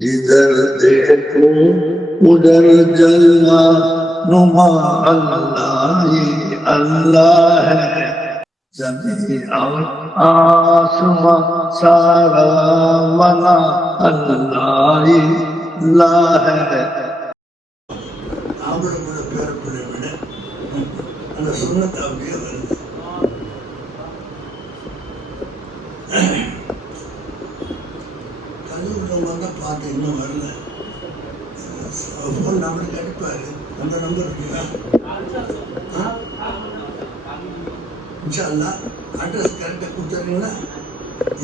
इधर देखो उधर जलवा नुमा अल्लाह ही अल्लाह है। जमीन और आसमां सारा मना अल्लाह ही अल्लाह है। அவங்களோட பேரப்பிள்ளை விட அந்த சுண்ணத்தை அப்படியே வருது. கல்லூரில் தான் பார்த்து இன்னும் வரல. ஃபோன் நம்பருக்கு அடிப்பாரு. அந்த நம்பர் இருக்குங்களா? இன்ஷா அல்லாஹ் அட்ரஸ் கரெக்டாக கொடுத்துறீங்களா?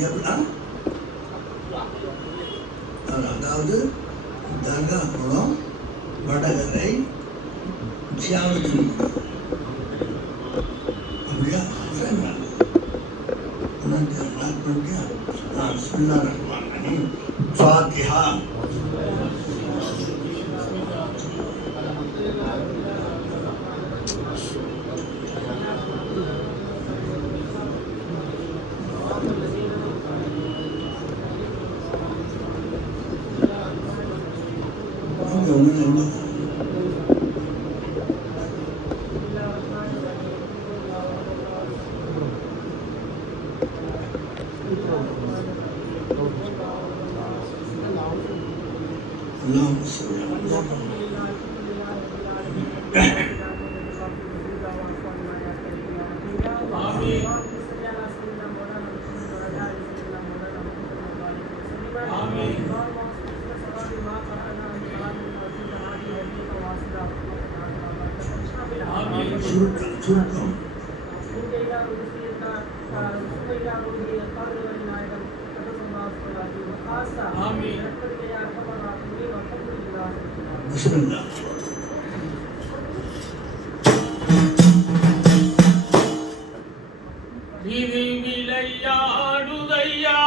எப்படின்னா அதாவது தர்கா குளம் வடகரை ஜியாவதி அப்படியா? ஃபாத்திஹா. சுருக்கம் இது விளையாடுதையா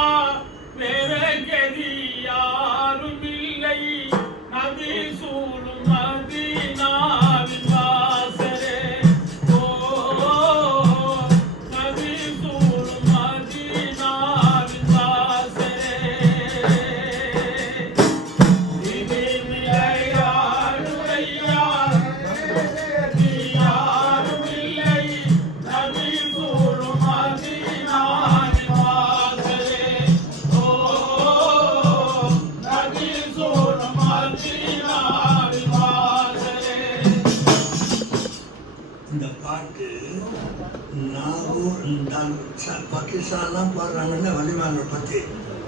வேற கதி யாரும் இல்லை. நதி சூடும் மதீனாவின் வாசலே. ஓ நதி சூடும் மதீனாவின் வாசலே. இது விளையாடுதையா கதி யாரும் இல்லை. நதி சூடும் மதீனாவின் வாசலே. ஓ நதி சூடும் மதீனாவின் வாசலே. இந்த பாட்டு நாகூர் பாகிஸ்தான்லாம் பாடுறாங்கன்னு வலிமாங்களை பற்றி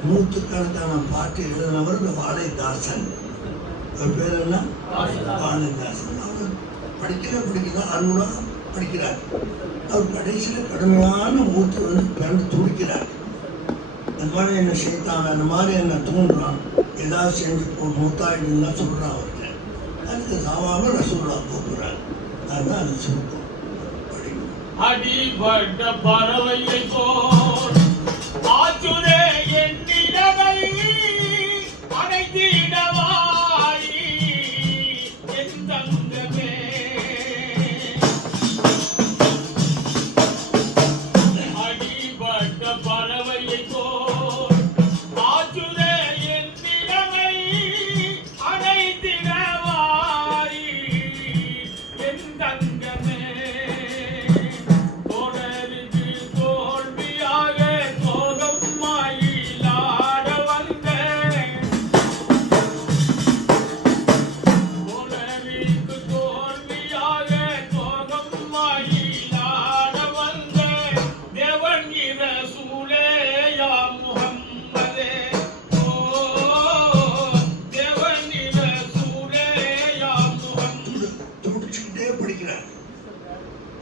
நூற்றுக்கணக்கான பாட்டு எழுதினவர் இந்த வாழைதாசன். அவர் பேர் என்ன? வாழைதாசன். அவர் படிக்கிறார், அருணா படிக்கிறார். அவர் கடைசியில் கடுமையான மூச்சு வந்து பிறந்து துடிக்கிறார். அந்த மாதிரி என்ன செய்தாங்க, அந்த மாதிரி என்ன தூண்டுறான், ஏதாவது செஞ்சு மூத்தாயிடுன்னா சொல்கிறான் அவர்கிட்ட. அதுக்கு சாவாமல் ரசூல்லா கூப்பிடுறார். அதுதான் அது சுருக்கம். அடிபட்ட பறவையை போல் ஆச்சுரே என்னிடவை அனைத்திடவாயி என் தங்கமே. அடிபட்ட பறவையை போல் ஆச்சுரே என்னிடவை அனைத்திடவாயி என் தங்கமே.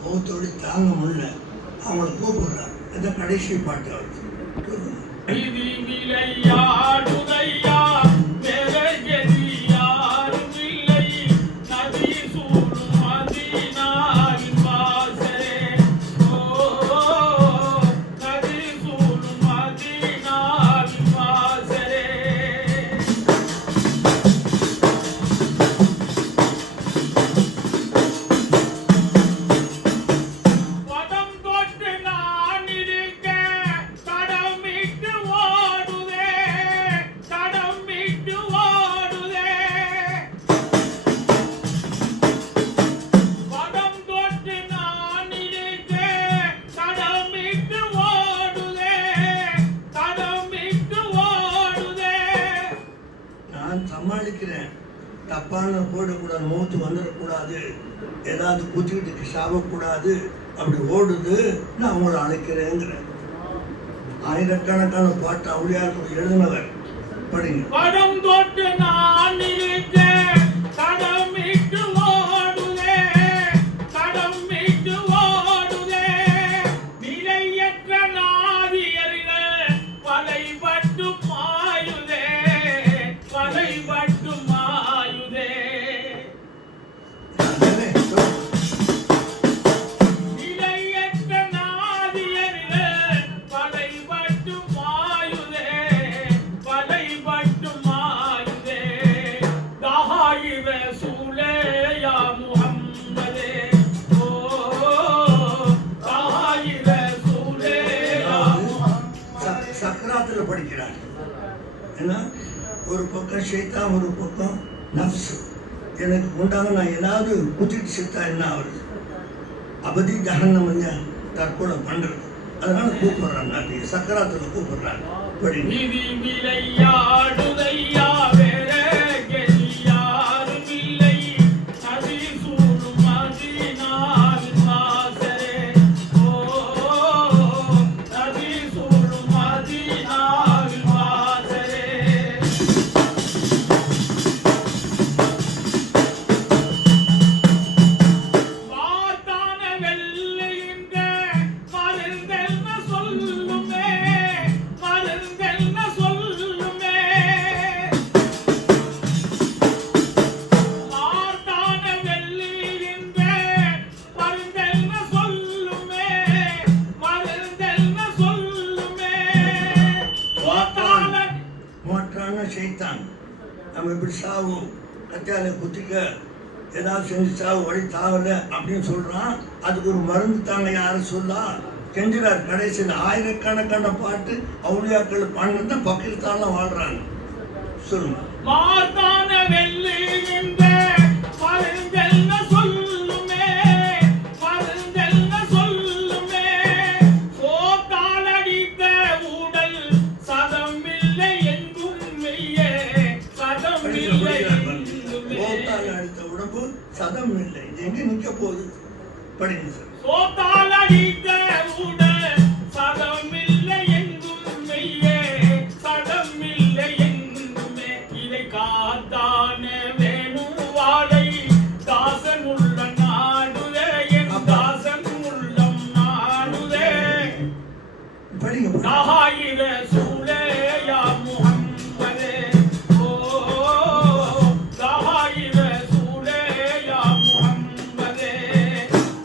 முகத்தோடு தாங்க முடியல, அவங்களை கூப்பிடுறார். இந்த கடைசி பாட்டு அவர் படம் தொட்டு நான் இருக்க கடமிட்டு ஓடுதே. நான் சமாளிக்கிறேன். தப்பான போயிடக்கூடாது, மூத்து வந்துடக்கூடாது, ஏதாவது குத்திக்கிட்டு சாவக்கூடாது, அப்படி ஓடுது, நான் அவங்கள அழைக்கிறேங்கிறேன். ஆயிரக்கணக்கான பாட்டு அவுளியாருக்கு எழுதினவர் படிங்க. படம் தொட்டு நான் இருக்க தடம் விட்டு ஓடுதே, தடம் விட்டு ஓடுதே, நிலையற்ற நாதியர்கள் வலைப்பட்டு மாயுதே, வலைப்பட்டு மாயுதே, நிலையற்ற நாதியர்கள் வலைப்பட்டு மாயுதே, வலைப்பட்டு மாயுதே, தாயிர சூலேயா முஹம்மதே, ஓ தாயிர சூலேயா சக்கராத்துல படிக்கிறார். ஏன்னா ஒரு பக்கம் ஷைத்தான், ஒரு பக்கம் நஃப்ஸ். எனக்கு உண்டாக நான் ஏதாவது குத்திட்டு செத்தா என்ன ஆகுது? அபதி ஜஹன்னம் தற்கொலை பண்றது. அதனால கூப்பிடுறாங்க, அப்படி சக்கராத்துல கூப்பிடுறாங்க. படிங்க. விதி விளையாடுதையா வேற கெளியாரும் இல்லை, நதி சூடும் மதீனாவின் வாசலே, ஓ நதி சூடும் மதீனாவின் வாசலே, வார்த்தான வெள்ளையின்ற மருந்தென்ன சொல்லுமே, மருந்தென்ன சொல்லுமே, வார்த்தான வெள்ளியின்ற மருந்தென்ன சொல்லுமே, மருந்தென்ன சொல்லுமே, ஓத்தான மோட்டான ஷைத்தான். நம்ம இப்படி சாவு, கத்தியால குத்திக்க, ஏதாவது செஞ்சு சாவு, வழி தாவல அப்படின்னு சொல்றான். அதுக்கு ஒரு மருந்து தாங்க யாரும் சொல்லா கெஞ்சுறார். கடைசியில் ஆயிரக்கணக்கான பாட்டு அவுளியாக்கள் பண்ணு பாகிஸ்தான்ல வாழ்றாங்க. சொல்லுங்க. வார்த்தான வெள்ளியின்ற மருந்தென்ன சொல்லுமே, மருந்தென்ன சொல்லுமே, சோத்தால் அடித்த உடல் சதம் இல்லை எங்கும் மெய்யே, சதம் இல்லை எங்கும் ஓத்தால் அடித்த உடம்பு சதம் இல்லை, இது எங்க நிக்க போகுது? படிங்க சார். சோத்தால் அடித்த உடல் சதம் இல்லை எங்கும் மெய்யே, சதம் இல்லை எங்குமே, இதை காத்தான வேணும் வாழை தாசன் உள்ள நாடுதே, என் தாசன் உள்ளம் நாடுதே, படிங்க. தாயிர சூலேயா முஹம்மதே, ஓ தாயிர சூலேயா முஹம்மதே,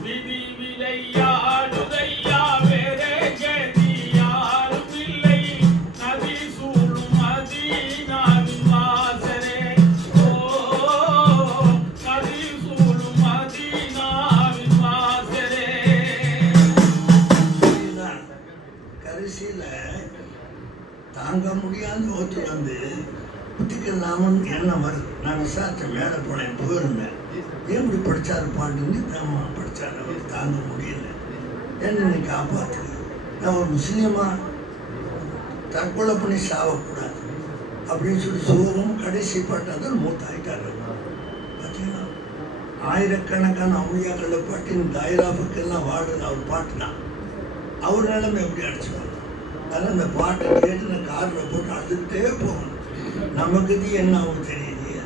விதி விளையாடுதையா வேற கெதியாரும் இல்லை, நதி சூடும் மதீனாவின் வாசலே, ஓ நதி சூடும் மதீனாவின் வாசலே. இதுதான். கடைசியில தாங்க முடியாத ஓத்து வந்து குத்திக்கலாமன் எண்ணம் வருது. நான் விசாரிச்ச மேலே போனேன், போயிருந்தேன். ஏன் இப்படி படிச்சாரு பாட்டுன்னு தாமா படிச்சாரு. அவர் தாங்க முடியல, என்ன நீ காப்பாத்து. நான் ஒரு முஸ்லீமா தற்கொலை பண்ணி சாவக்கூடாது அப்படின்னு சொல்லி சோகம் கடைசி பாட்டாதான் மூத்தாயிட்டாரு. பார்த்தீங்களா, ஆயிரக்கணக்கான அவுளியாக்களை பாட்டின் தாயிராவுக்கெல்லாம் வாடுற அவர் பாட்டு தான். அவர் நிலைமை எப்படி அடிச்சுவாங்க? அதனால் அந்த பாட்டை கேட்டு நான் காரில் போட்டு அழுதுகிட்டே போகணும். நமக்கு இது என்ன ஆகும் தெரியலையே,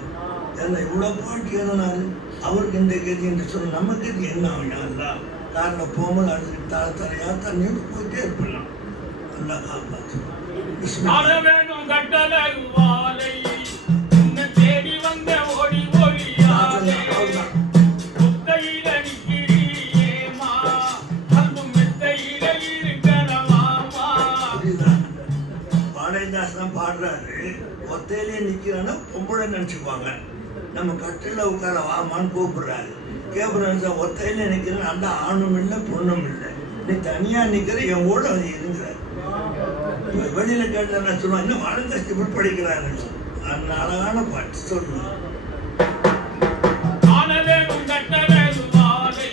ஏன்னா இவ்வளோ பாட்டு எழுதினாரு, அவருக்கு இந்த கதி என்று சொல்ல நமக்கு இது என்ன ஆகும்? யாரெல்லாம் காரில் போகும்போது அழுதுகிட்டு தலையா தண்ணியோடு போயிட்டே இருப்பலாம். நல்லா காப்பாற்று. ஆட வேணும் கட்டளை வாழை, உன்னை தேடி வந்த ஓடி ஓடியாதே, முத்தையில நிற்கிறியேமா, அன்பும் மெத்தையில இருக்கணவாமா. பாடேதாசன் பாடுறாரு, ஒத்தையிலே நிற்கிறான்னா பொம்பளை நினச்சிக்குவாங்க. நம்ம கட்டில் உட்கார வாமான்னு கூப்பிடுறாரு. கேட்குறாரு, ஒத்தையிலே நிற்கிறேன், அந்த ஆணும் இல்லை பொண்ணும் இல்லை, நீ தனியாக நிற்கிற, என் கூட அது இருங்கிறார். வெளியில கேட்ட என்ன சொல்லுவாங்க, இன்னும் வாழ்ந்தாச்சு இப்படி படிக்கிறாரு. அந்த அழகான பாட்டு சொல்லுவாங்க. ஆட வேணும் கட்டளை வாழை,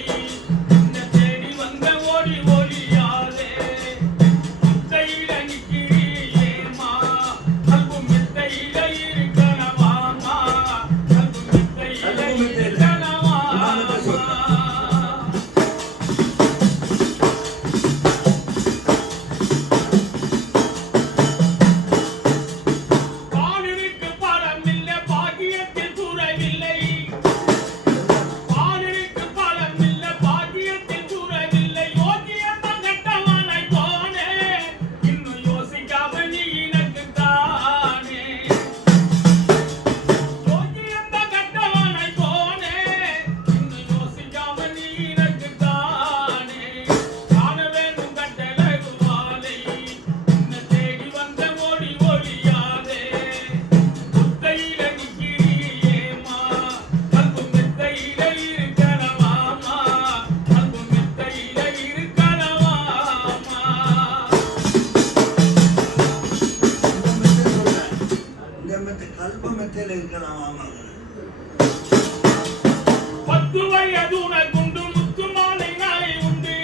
உன்னை தேடி வந்த ஓடி ஓடியாதே, முத்தையில நிற்கிறியேமா, அன்பும் மெத்தையில இருக்கணவாமா. கல்ப மெத்தையில இருக்கலாம். ஆமாங்க. 10 வயது உனக்குண்டு முத்து மாலை நாளை உண்டு.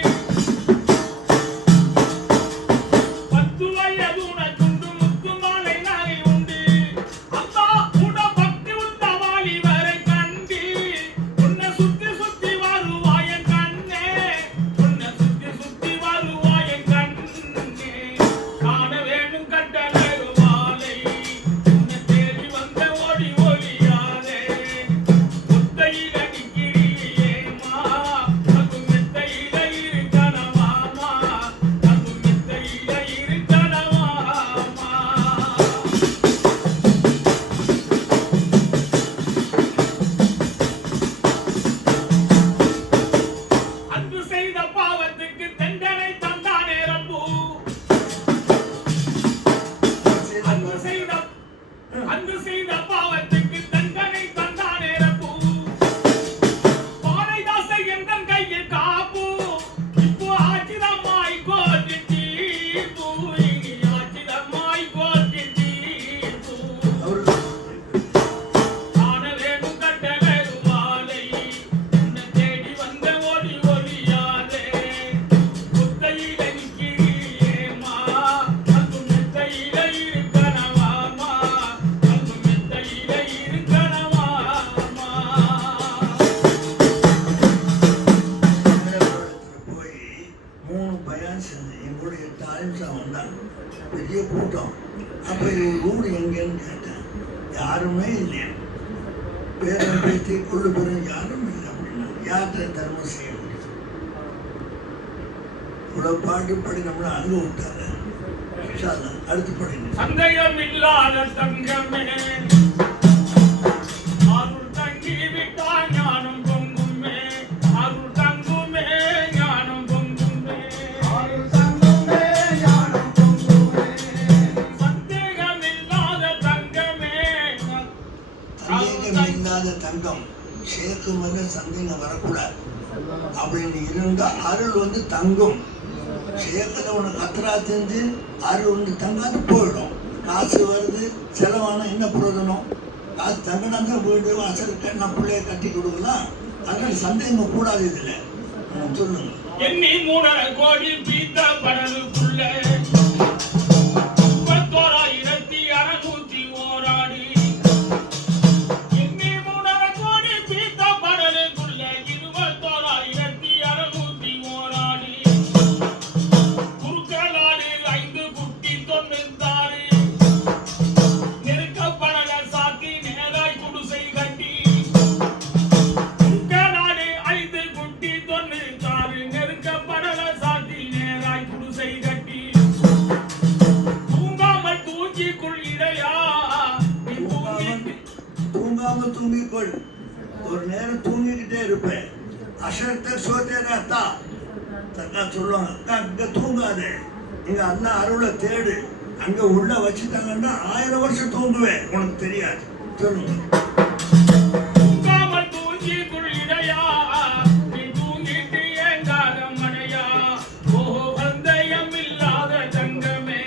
10 வயது உனக்குண்டு முத்து மாலை நாளை உண்டு. அம்மா உட பக்தி உள்ள வாலிபரை கண்டு உன்னை சுத்தி சுத்தி வருவாயன் கண்ணே. உன்னை சுத்தி சுத்தி வருவாயன் கண்ணே. காண வேணும் கட்டழகு மாலை உன்னை தேடி வந்த ஓடி ஓடியாதே. முத்தையில நிக்கிறியேம்மா அது மெத்தையில இருக்கணவாமா. அது மெத்தையில இருக்கணவாமா. அன்பு செய்த பாவத்துக்கு தண்டனை தந்தானே ரப்பு. அன்பு செய்த பாவத்துக்கு தண்டனை தந்தானே ரப்பு. பாலைதாசை எந்தன் கையில் காப்பு. இப்போ ஆச்சிதமாய் கோர்ட்டு தீர்ப்பு. இனி ஆச்சிதமாய் கோர்ட்டு தீர்ப்பு. காண வேணும் கட்டழகு மாலை உன்னை தேடி வந்த ஓடி ஓடியாதே. முத்தையில நிக்கிறியேம்மா அது மெத்தையில இருக்கணவாமா. அது மெத்தையில இருக்கணவாமா. போய் 3 பயான் செஞ்சு என் கூட 8 ஆயிரம்சா வந்தாங்க. பெரிய கூட்டம். அப்போ இவங்க ஊர் எங்கன்னு கேட்டேன். யாருமே இல்லையா. பேரன் பேத்தி கொள்ளு பேரும் யாரும் இல்லை அப்படின்னா யார்கிட்ட தர்மம் செய்ய முடியும்? இவ்வளோ பாட்டு பாடி நம்மளை அங்க விட்டாரு. அடுத்து படிங்க. சந்தேகம் இல்லாத தங்கமே அருள் தங்கி விட்டால் ஞானம் பொங்குமே. அருள் தங்குமே ஞானம் பொங்குமே. சந்தேகம் இல்லாத தங்கமே சந்தேகம் இல்லாத தங்கம். ஷேக்கு மேல சந்தேகம் வரக்கூடாது. அப்படின்னு இருந்தா அருள் வந்து தங்கும். ஷேக்கில் உனக்கு கத்தரா செஞ்சு அருள் வந்து தங்காது போயிடும். காசு வருது செலவானா என்ன பிரயோஜனம்? காசு தங்கினா தான் வீடு வாசல் நான் பிள்ளைய கட்டி கொடுக்கலாம். அதனால சந்தேகம் கூடாது. இதுல சொல்லுங்க. எண்ணி 3 கோடி பீத்த படலுக்குள்ள 31,601 அடி. எண்ணி 3 கோடி பீத்த படலுக்குள்ள 21,601 அடி. குறுக்கலாடு 5 குட்டி 96. நெருக்கப்படல சாத்தி நேராய் குடிசை கட்டி. குறுக்கலாடு 5 குட்டி 96. நெருக்கப்படல சாத்தி நேராய் குடிசை கட்டி. தூங்காமல் தூங்கிக்குள் இடையா நீ தூங்கிட்டு. தூங்காம தூங்கிக்கொள். ஒரு நேரம் தூங்கிக்கிட்டே இருப்பேன். அசரத்தை சோத்தே அத்தா தக்கா சொல்லுவாங்க. அக்கா இங்க தூங்காதே. இங்க அல்லா அருளை தேடு. அங்க உள்ள வச்சுட்டாங்கன்னா 1000 வருஷம் தூங்குவேன். உனக்கு தெரியாது. சொல்லுங்க. தூங்காமல் தூங்கிக்குள் இடையா நீ தூங்கிட்டு ஏங்காத மனையா. ஓஹோ சந்தேகம் இல்லாத தங்கமே.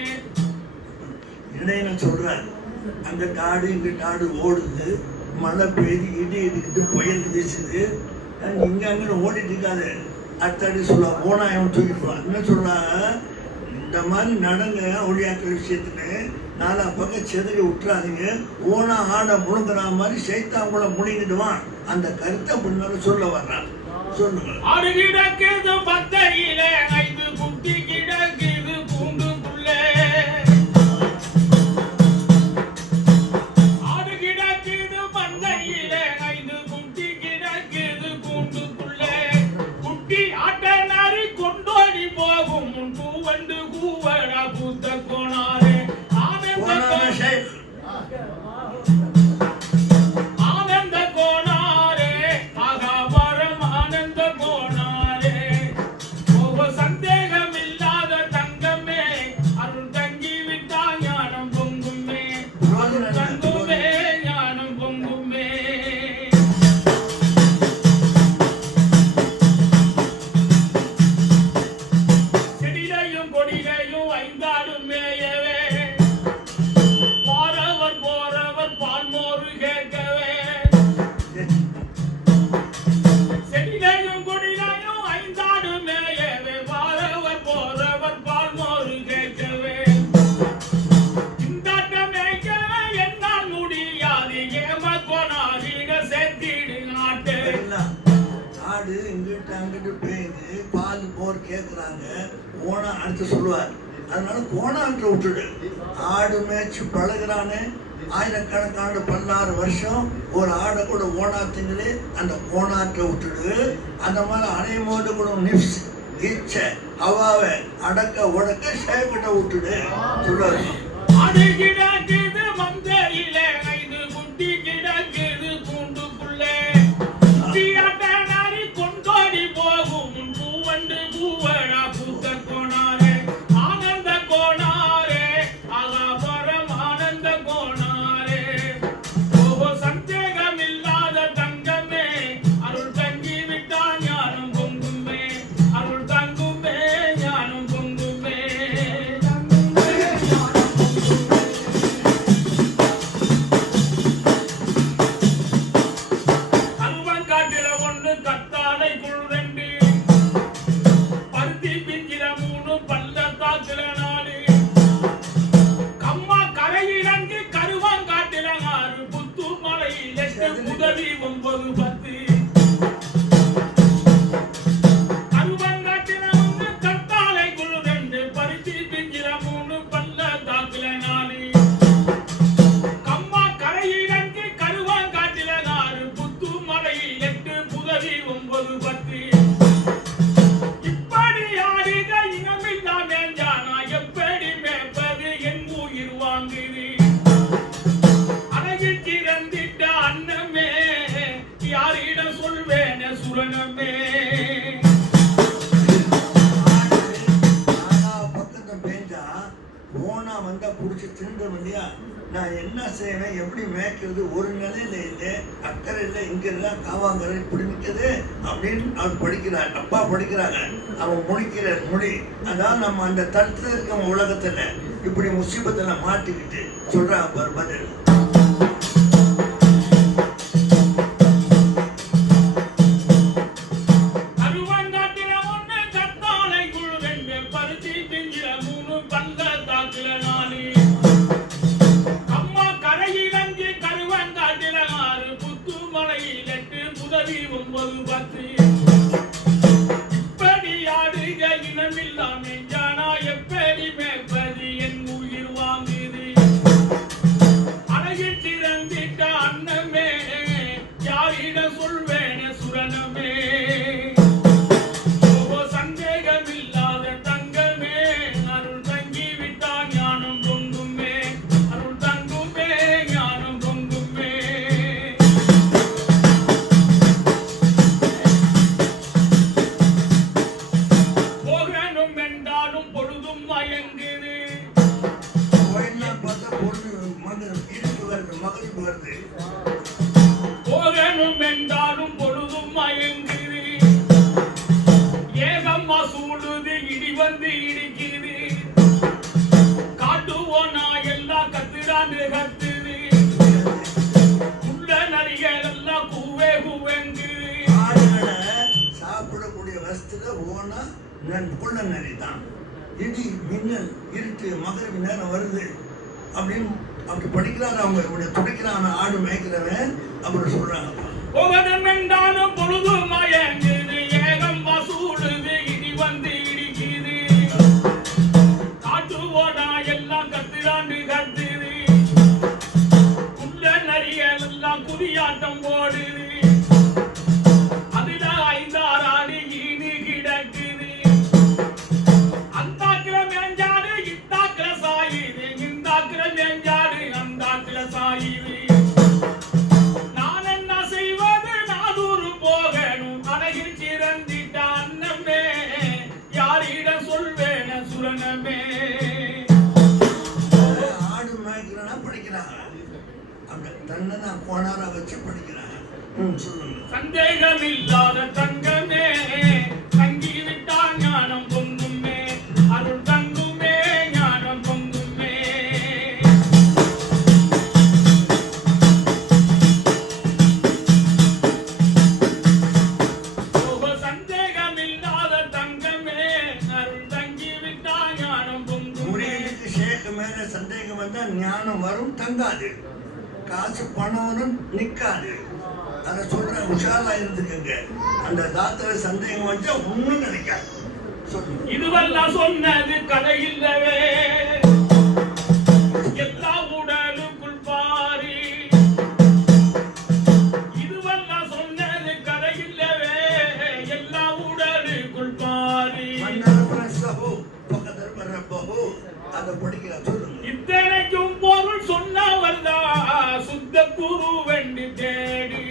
இடையில சொல்றாரு. அங்க காடு இங்க காடு ஓடுது. மழை பெய்து இடி இடிக்கிட்டு புயல் வீசுது. இங்க அங்கே ஓடிட்டு இருக்காது. அடுத்தடி சொல்ல போனா அவன் தூக்கிடுவான். என்ன சொல்றாங்க? இந்த மாதிரி நடங்க ஒளியாக்குற விஷயத்துக்கு 4 பக்கம் செதறி விட்டுறாதீங்க. ஓனா ஆடை முழுங்குற மாதிரி சைத்தான் கூட முழுங்கிடுவான். அந்த கருத்தை முன்னால சொல்ல வர்றான். சொல்லுங்க. ஆடு கிடக்குது பத்தையிலே 5 குட்டி கிடக்குது கூண்டுக்குள்ளே. ஆடு கிடக்குது பந்தையிலே 5 குட்டி கிடக்குது கூண்டுக்குள்ளே. குட்டி ஆட்ட நாரி கொண்டோடி போகும் முன் கூவண்டு கூவடா பூத்த கோணாரே. ஆனந்த ஆனந்த கோணாரே ஆகாபரம் ஆனந்த கோணாரே. ஓ சந்தேகம் இல்லாத தங்கமே அருள் தங்கி விட்டா ஞானம் பொங்குமே. அருள் தங்குமே ஞானம் பொங்குமே. செடியிலையும் கொடியிலையும் 5 ஆடு மேயவே. போறவர் போறவர் மோரு கேட்கவே செடிலையும் கொடிலையும் ஐந்தாடு மேயவே வாரவர் போறவர் பால் மோரு கேட்கவே இந்தாட்ட மேய்க்கவே என்னால் முடியாது ஏம கோணாதீக செத்திடு நாட்டு எல்லாம் ஆடு இங்கிட்டு அங்கிட்டு பேய்து பால் போர் கேட்குறாங்க ஓனா அடுத்து சொல்லுவார். அதனால கோணாற்ற விட்டுடு. ஆடு மேய்ச்சி பழகுறானே ஆயிரக்கணக்கான 16 வருஷம் ஒரு ஆடை கூட ஓனாத்துங்களே அந்த கோணாற்ற விட்டுடு. அந்த மாதிரி அனைமோடு கூட நிப்ஸ் இச்சை அவாவை அடக்க உடக்க சேக்கிட்ட விட்டுடு சொல்லுவாரு. அது கிடக்குது மந்தையில 5 குட்டி கிடக்குது கூண்டுக்குள்ளே கொண்டோடி போகும் பூவண்டு பூவடா பூத்த கோணாரே ஆனந்த கோணாரே அகாபரம் ஆனந்த கோணாரே ஓ சந்தேகம் இல்லாத தங்கமே அருள் தங்கி விட்டால் ஞானம் பொங்குமே அருள் தங்குமே ஞானம் பொங்குமே அருவங்காட்டில ஒன்று கத்தாழை குழு 2 பருத்தி பிஞ்சில 3 பள்ளத்தாக்குல 4 கம்மா கரையிறங்கி கருவாங்காட்டில 6 புத்து மலையில் 8 உதவி 9 10 அருவங்காட்டில ஒன்று கத்தாழை குழு 2 பருத்தி பிஞ்சில 3 பள்ளத்தாக்குல 4 கம்மா கரையிறங்கி கருவாங்காட்டில 6 புத்து மலையில் 8 புதவி 9 10 இப்படி ஆடுக இனமில்லா மேஞ்சானா எப்படி மேற்பது என் உயிர் வாங்குது அழகில் திறந்திட்ட அன்னமே யாரிடம் சொல்வேன சுரணமே பக்கத்தை பேஞ்சா ஓனா வந்தா புடிச்சு திண்டோம் இல்லையா. நான் என்ன செய்வேன் எப்படி மேய்க்கிறது ஒரு நிலையில இல்லை அக்கறை இல்லை இங்க இல்லை காவாங்கரை இப்படி நிற்குது அப்படின்னு அவர் படிக்கிறார். அப்பா படிக்கிறாங்க. அவன் முடிக்கிற மொழி அதான் நம்ம அந்த தட்டுல இருக்க உலகத்துல இப்படி முசீபத்துல மாட்டிக்கிட்டு சொல்றாங்க பதில். அருவங்காட்டில 1 கத்தாழை குழு 2 பருத்தி பிஞ்சில 3 பள்ளத்தாக்குல 4 கம்மா கரையிறங்கி கருவங்காட்டில 6 புத்து மலையில் 8 புதவி 9 10 இப்படி ஆடுக இனமில்லா மெஞ்சானா எப்படி மேற்பது என் உயிர் வாங்குது அழகில் திறந்திட்ட அன்னமே யாரிடம் சொல்வேன சுரணமே ஓ சந்தேகம் இல்லாத தங்கமே அருள் தங்கி விட்டால் ஞானம் பொங்குமே அருள் தங்குமே ஞானம் பொங்குமே போகணும் என்றாலும் பொழுதும் மயங்குது கோயில்லாம் பார்த்தா பொண்ணு மகன் இருக்கு வருது மகனுக்கு வருது. போகணும் என்றாலும் பொழுதும் மயங்குது ஏகம்மா சூடுது இடி வந்து இடிக்குது காட்டுவோனா எல்லாம் கத்துறாண்டு கத்துது உள்ள நரிகள் எல்லாம் கூவே கூவேங்குது ஆடுகளை சாப்பிடக்கூடிய வசத்துல ஓனா குள்ள நரி தான். இடி மின்னல் இருட்டு மகரிப்பு நேரம் வருது அப்படின்னு அப்படி படிக்கிறாரு. அவங்க இப்படி துடைக்கிறான் ஆடு மேய்க்கிறவன் அப்படி சொல்றாங்க. போகணும் என்றாலும் பொழுதும் மயங்குது ஏகம்மா சூடுது இடி வந்து இடிக்குது காட்டுவோனா எல்லாம் கத்துறாண்டு கத்துது உள்ள நரிகள் எல்லாம் குதியாட்டம் போடுது அதுல 5 6 ஆடு ஈனு கிடக்குது அந்தாக்கிற மேஞ்சாடு இத்தாக்கிற சாயுது இந்தாக்கிற மேஞ்சாடு அந்தாக்கிற சாயுது நான் என்ன செய்வது நாதூர் போகணும் அழகில் சிறந்திட்ட அன்னமே யாரிடம் சொல்வேன சுரணமே ஆடு மேய்க்கிறனா படிக்கிறாங்க. அந்த தன்னை நான் கோணாரா வச்சு படிக்கிறாங்க. சொல்லுங்க. சந்தேகம் இல்லாத தங்கமே தங்கி விட்டால் ஞானம் பொங்குமே அருள் தங்குமே ஞானம் பொங்குமே தங்காது, காசு பணம்னு நிற்காது. அதை சொல்றேன், உஷாரா இருந்துக்கங்க. அந்த தாத்தரை சந்தேகம் வச்சா ஒன்றும் நினைக்காது. சொல்லுங்க. இதுவெல்லாம் சொன்னது கதை இல்லவே, எல்லா உடலுக்குள் பாரி. இதுவெல்லாம் சொன்னது கதை இல்லவே, எல்லா உடலுக்குள் பாரி. அதை படிக்கிற சொல்லுங்க. இத்தனைக்கும் பொருள் சொன்னவர்தான் சுத்த குரு வெண்டி தேடி.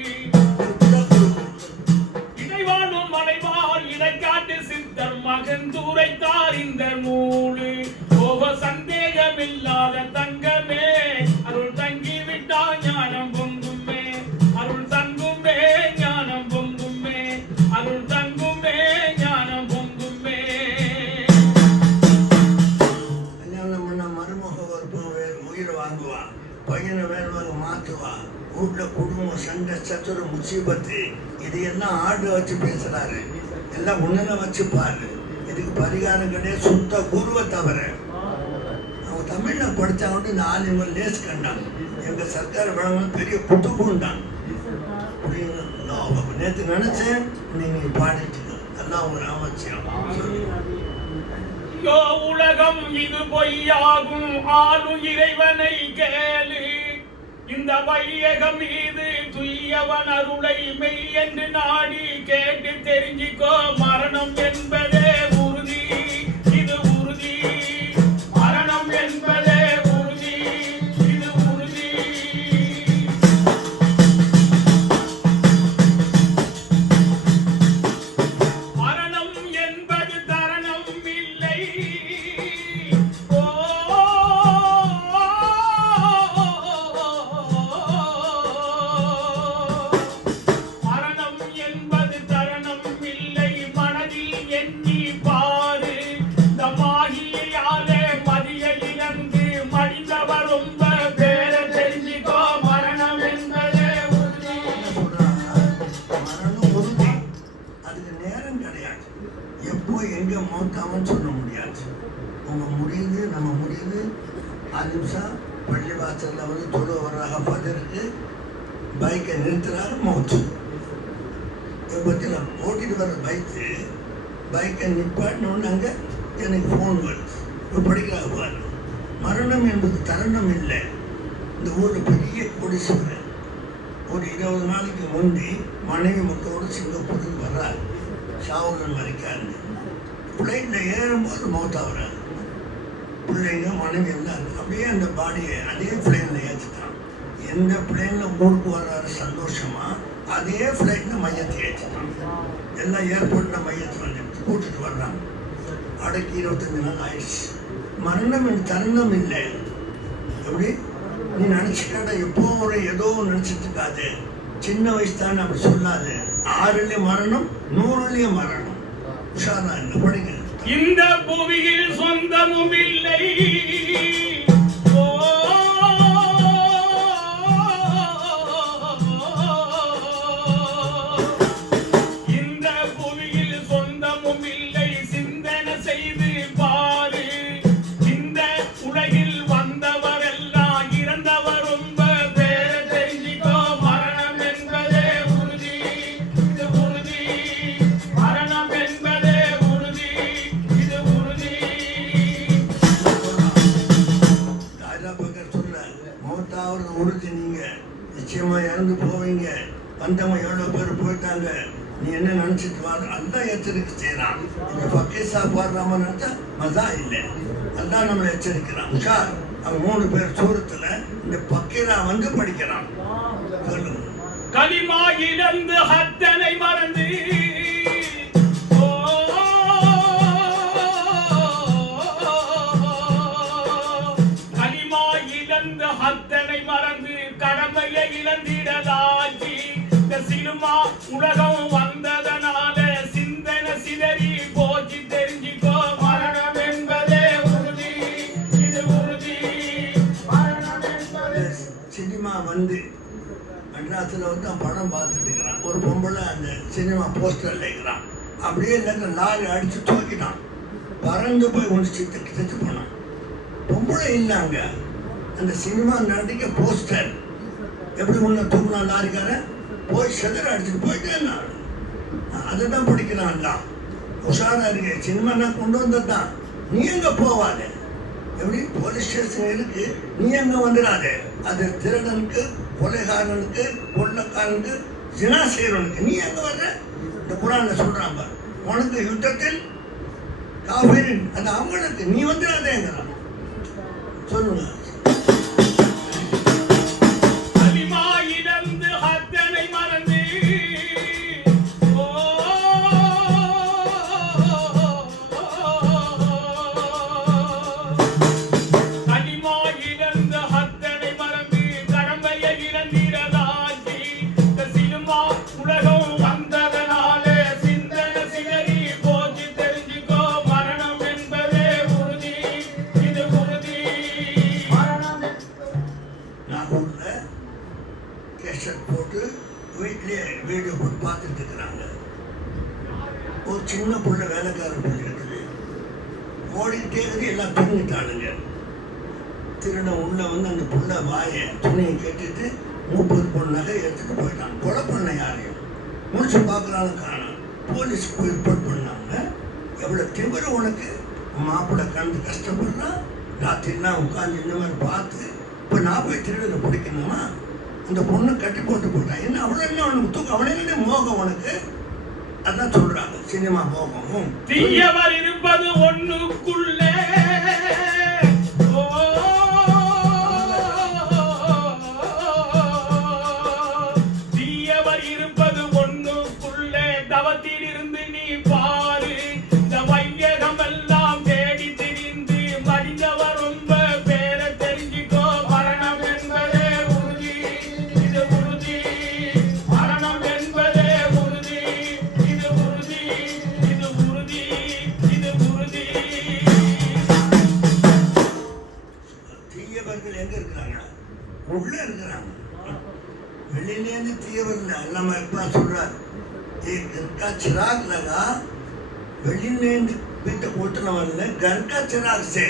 இடைவாழும் மலைவார் இடைக்காட்டு சித்தர் மகன் துரைத்தார் இந்த நூலு. ஓவ சந்தேகமில்லாத தங்கமே, அருள் தங்கி விட்டா ஞானம் பொங்குமே, அருள் தங்குமே ஞானம் பொங்குமே, அருள் தங்குமே ஞானம் பொங்குமே. கல்யாணம் பண்ண மருமக உயிரை வாங்குவா, பையனை வேணுவாங்க மாத்துவா, வீட்டுல குடும்பம் சண்டை சத்துரு முசீபத்து, இதையெல்லாம் ஆடு வச்சு பேசுறாரு. எல்லாம் உன்னத வச்சு பாரு. இதுக்கு பரிகாரம் கிடையாது, சுத்த குருவை தவிர. அவங்க தமிழ்ல படிச்சாங்க, இந்த ஆலிமர் லேஸ் கண்டாங்க. எங்க சர்க்கார் வழங்க பெரிய புத்துக்குண்டாங்க. நேற்று நினைச்சேன், நீங்க பாடிட்டு எல்லாம் அவங்க ராமச்சியம். உலகம் இது பொய்யாகும், ஆளும் இறைவனை கேளு. இந்த வையகம் மீது துய்யவன் அருளை மெய் என்று நாடி கேட்டு தெரிஞ்சிக்கோ. மரணம் என்பதே உறுதி, இது உறுதி. மரணம் என்பதே உறுதி, இது உறுதி. மரணம் என்பது தரணம் இல்லை. மரணம் என்பது தரணம் இல்லை, மனதில் எண்ணி பாரு. இந்த மாகியாலே மதிய இழந்து மடிந்தவர் ரொம்ப பேர தெரிஞ்சிக்கோ. மரணம் என்பதே உறுதி. மரணம் உறுதி, அதுக்கு நேரம் கிடையாது. எப்போ எங்க மௌத்தாமன்னு சொல்ல முடியாது. உங்க முடியுது, நம்ம முடியுது. 5 நிமிஷம் பள்ளி வாசல்ல வந்து தொழு வர்றாங்க, பதருக்கு பைக்கை நிறுத்துறாரு, மௌத்து. இதை பற்றி நான் ஓட்டிட்டு வர பைக்கை நிப்பாட்டினோன்னு அங்கே எனக்கு ஃபோன் வருது. இப்போ படிக்கிறாங்க பாரு. மரணம் என்பது தருணம் இல்லை. இந்த ஊரில் பெரிய கோடீஸ்வரர் ஒரு 20 நாளைக்கு முந்தி மனைவி மக்களோடு சிங்கப்பூருக்கு வர்றாரு. ஷாவுலன் மறைக்காரு. பிள்ளைங்களில் ஏறும்போது மௌத்தாகிறார். பிள்ளைங்க மனைவி எல்லாம் இருக்கு. அப்படியே அந்த பாடியை அதே பிளேனில் ஏற்றுட்டான். எந்த பிளேனில் ஊருக்கு வர்றாரு சந்தோஷமா, அதே ஃப்ளைட்டில் மையத்தை ஏற்றிட்டான். எல்லாம் ஏர்போர்ட்டில் மையத்தை வந்து கூட்டிட்டு வர்றாங்க. அடக்கி 25 நாள் ஆயிடுச்சு. மரணம் என் தருணம் இல்லை. எப்படி நீ நினச்சிக்காட, எப்போ ஒரு ஏதோ நினச்சிட்டு இருக்காது. சின்ன வயசு தானே அப்படி சொல்லாது. 6லயும் மரணம், 100லயும் மரணம். உஷாரா என்ன படிங்க. இந்த புவியில் சொந்தமும் இல்லை. இந்த புவியில் சொந்தமும் இல்லை, சிந்தனை செய்து பாரு. இந்த உலகில் வந்தவரெல்லாம் இறந்தவர் ரொம்ப பேர தெரிஞ்சிக்கோ. மரணம் என்பதே உறுதி, இது உறுதி. மரணம் என்பதே உறுதி, இது உறுதி. மௌத்தாவது உறுதி. நீங்க நிச்சயமா இறந்து போவீங்க. வந்தவங்க எவ்வளவு பேர் போயிட்டாங்க. நீ என்ன நினைச்சிட்டு வர, அதான் எச்சரிக்கை செய்யறான். இந்த பக்கேசா பாடுறாம நினைச்சா மதா இல்லை. அதான் நம்மளை எச்சரிக்கிறான். உஷார். அவன் 3 பேர் சூரத்துல இந்த பக்கீரா வந்து படிக்கிறான். சொல்லுங்க. கலிமா இழந்து ஹத்தனை மறந்து அத்தனை மறந்து கடமையை இழந்திடலாகி. இந்த சினிமா உலகம் வந்ததனால சிந்தனை சிதறி போச்சு, தெரிஞ்சிக்கோ. மரணம் என்பதே உறுதி, இது உறுதி. மரணம் என்பதே. சினிமா வந்து மெட்ராஸில் வந்து படம் பார்த்துட்டு இருக்கிறான். ஒரு பொம்பளை அந்த சினிமா போஸ்டர்ல இருக்கிறான். அப்படியே இல்லைங்க லாரி அடிச்சு தூக்கிட்டான். பறந்து போய் ஒன்று செத்து போனான். பொம்பளை இல்லைங்க. அந்த சினிமா நடிக்க போஸ்டர் எப்படி ஒன்று தூக்கினான் லாரிக்காரன் போய் செதற அடிச்சுட்டு போயிட்டே இருந்தான். அதை தான் பிடிக்கிறான்ல. உஷாரா இருக்கு, சினிமா கொண்டு வந்தது தான். நீ எங்க போவாத, எப்படி போலீஸ் ஸ்டேஷன் இருக்கு, நீ எங்க வந்துடாத. அது திருடனுக்கு, கொலைகாரனுக்கு, கொள்ளக்காரனுக்கு, ஜினா செய்யறவனுக்கு நீ எங்க வர்ற? இந்த குரான்ல சொல்றாங்க, உனக்கு யுத்தத்தில் காஃபிரின், அது அவங்களுக்கு, நீ வந்துடாதேங்கிறான். சொல்லுங்க. போட்டு வீட்லயே வீடியோ போட்டு பார்த்துட்டு இருக்கிறாங்க. ஒரு சின்ன புள்ள வேலைக்காரர் புள்ள இருக்குது, ஓடிக்கிட்டே இருக்குது, எல்லாம் தூங்கிட்டாளுங்க. திருடன் உள்ள வந்து அந்த புள்ள வாய துணியை கேட்டுட்டு 30 பொண்ணு நகை எடுத்துட்டு போயிட்டான். கொலை பண்ண யாரையும் முடிச்சு பார்க்கறாலும் காணும். போலீஸ்க்கு போய் ரிப்போர்ட் பண்ணாங்க. எவ்வளோ திமிரு உனக்கு, மாப்பிள்ளை கண்டு கஷ்டப்படுறான், ராத்திரிலாம் உட்காந்து இந்த மாதிரி பார்த்து இப்போ நான் போய் திருடனை பிடிக்கணுமா? அந்த பொண்ணு கட்டி போட்டு போட்டான். என்ன அவ்வளோ என்ன அவனுக்கு தூக்கம், அவனே மோகம் உனக்கு. அதான் சொல்றாங்க சினிமா மோகம். தீயவர் இருப்பது ஒண்ணுக்குள்ளே, தீயவர் இருப்பது ஒண்ணுக்குள்ளே, தவத்தில் இருந்து நீ பாரு. இந்த வையகம் எல்லாம் தேடி திரிந்து மடிந்தவர் ரொம்ப பேரை தெரிஞ்சுக்கோ. மரணம் என்பதே உறுதி, இது உறுதி. மரணம் என்பதே உறுதி, இது உறுதி, இது உறுதி, இது உறுதி. தீயவர்கள் எங்க இருக்கிறாங்க? உள்ள இருக்கிறாங்க. வெளியிலேருந்து தீயவர்கள் நம்ம எப்பா சொல்றாரு, இருக்கா சிராக் லகா, வெளியிலேருந்து வீட்டை கூட்டினவன்ல கர்கா சிராக் சே.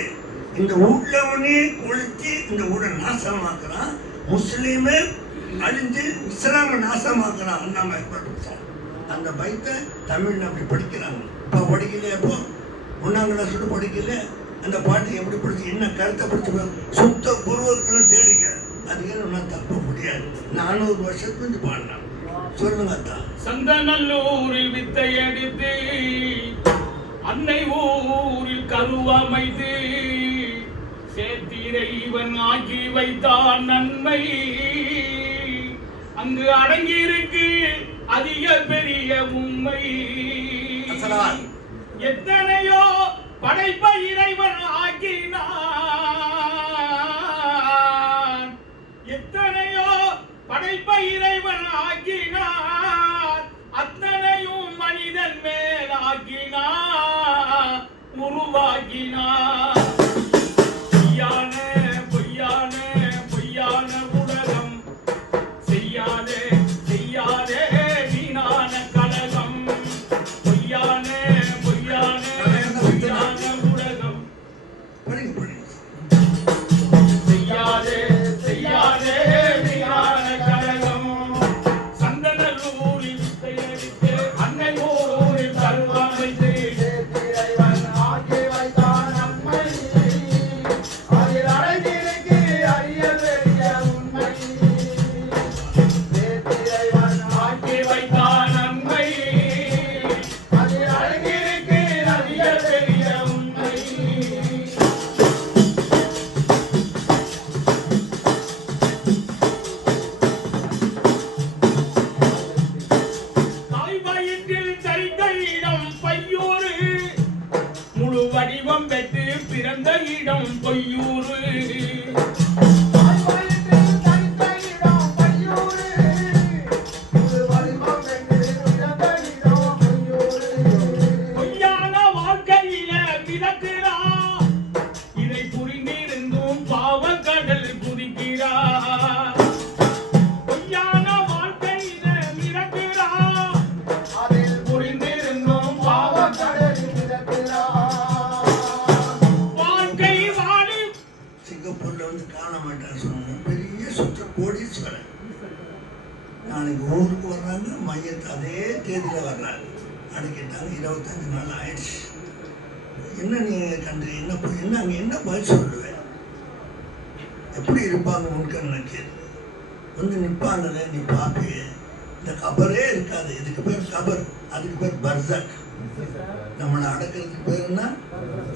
இந்த ஊர்லவனே கொளுத்தி இந்த ஊரை நாசமாக்குறான். முஸ்லீமே அழிஞ்சு இஸ்லாம நாசமாக்குறான். நம்ம அந்த பைத்தை தமிழ்ல அப்படி படிக்கிறாங்க. இப்போ படிக்கலையே, அப்போ 1ஆம் கிளாஸ் படிக்கல. அந்த பாட்டு எப்படி படிச்சு என்ன கருத்தை படிச்சு சுத்த குருவர்கள் தேடிக்க. அதுக்கு நான் தப்ப முடியாது. 400 வருஷத்துக்கு பாடினான். சொல்லுங்க தான். சந்தநல்லூரில் வித்தை எடுத்து அன்னை ஊரில் கருவமைத்து சேத்திரைவன் ஆக்கி வைத்தான் நன்மை. அங்கு அடங்கியிருக்கு அதிக பெரிய உண்மை. எத்தனையோ படைப்பை இறைவன் ஆக்கினான், எத்தனையோ படைப்பை இறைவன் ஆக்கினான், அத்தனையும் மனிதன் மேல் ஆக்கினான், உருவாக்கினான். பொய்யான பொய்யான பொய்யான உலகம், செய்யாதே செய்யாதே வீணான கலகம். பொய்யான பொய்யான பொய்யான உலகம், செய்யாதே செய்யாதே வீணான கலகம். சந்தநல்லூரில் வித்தை அடித்து அன்னை ஊரில் கருவமைத்து இறைவன் ஆக்கி வைத்தான் நன்மை. அதில் அடங்கியிருக்கு அரிய பெரிய உண்மை. இறைவன் ஆக்கி வைத்தான் நன்மை. அதில் அடங்கியிருக்கு அரிய பெரிய உண்மை. தாய் வயிற்றில் தரித்த இடம் பையூரு, முழு வடிவம் பெற்று பிறந்த இடம் பொய்யூரு. தாய்வயிற்றில் தரித்த இடம் பையூரு, முழு வடிவம் பெற்று பிறந்த இடம் பையூரு. பொய்யான வாழ்க்கையில மிதக்கிறா, இதை புரிந்திருந்தும் பாவக்கடல் குதிக்கிறா. பொய்யான வாழ்க்கையில மிதக்கிறா, அதில் புரிந்திருந்தும் பாவக்கடலில் மிதக்கிறான். வாழ்க்கை வாழி நாளைக்கு ஊருக்கு வர்றாங்க, மையத்தை அதே தேதியில் வர்றாங்க. அடக்கிட்டாங்க. 25 நாள் ஆயிடுச்சு. என்ன நீங்கள் கண்டு என்ன அங்கே என்ன பதில் சொல்லுவேன்? எப்படி இருப்பாங்க முன்கண்ணுக்கு வந்து நிற்பாங்கல்ல, நீ பார்ப்பிய. இந்த கபரே இருக்காது. இதுக்கு பேர் கபர், அதுக்கு பேர் பர்சக். நம்மளை அடக்கிறதுக்கு பேருன்னா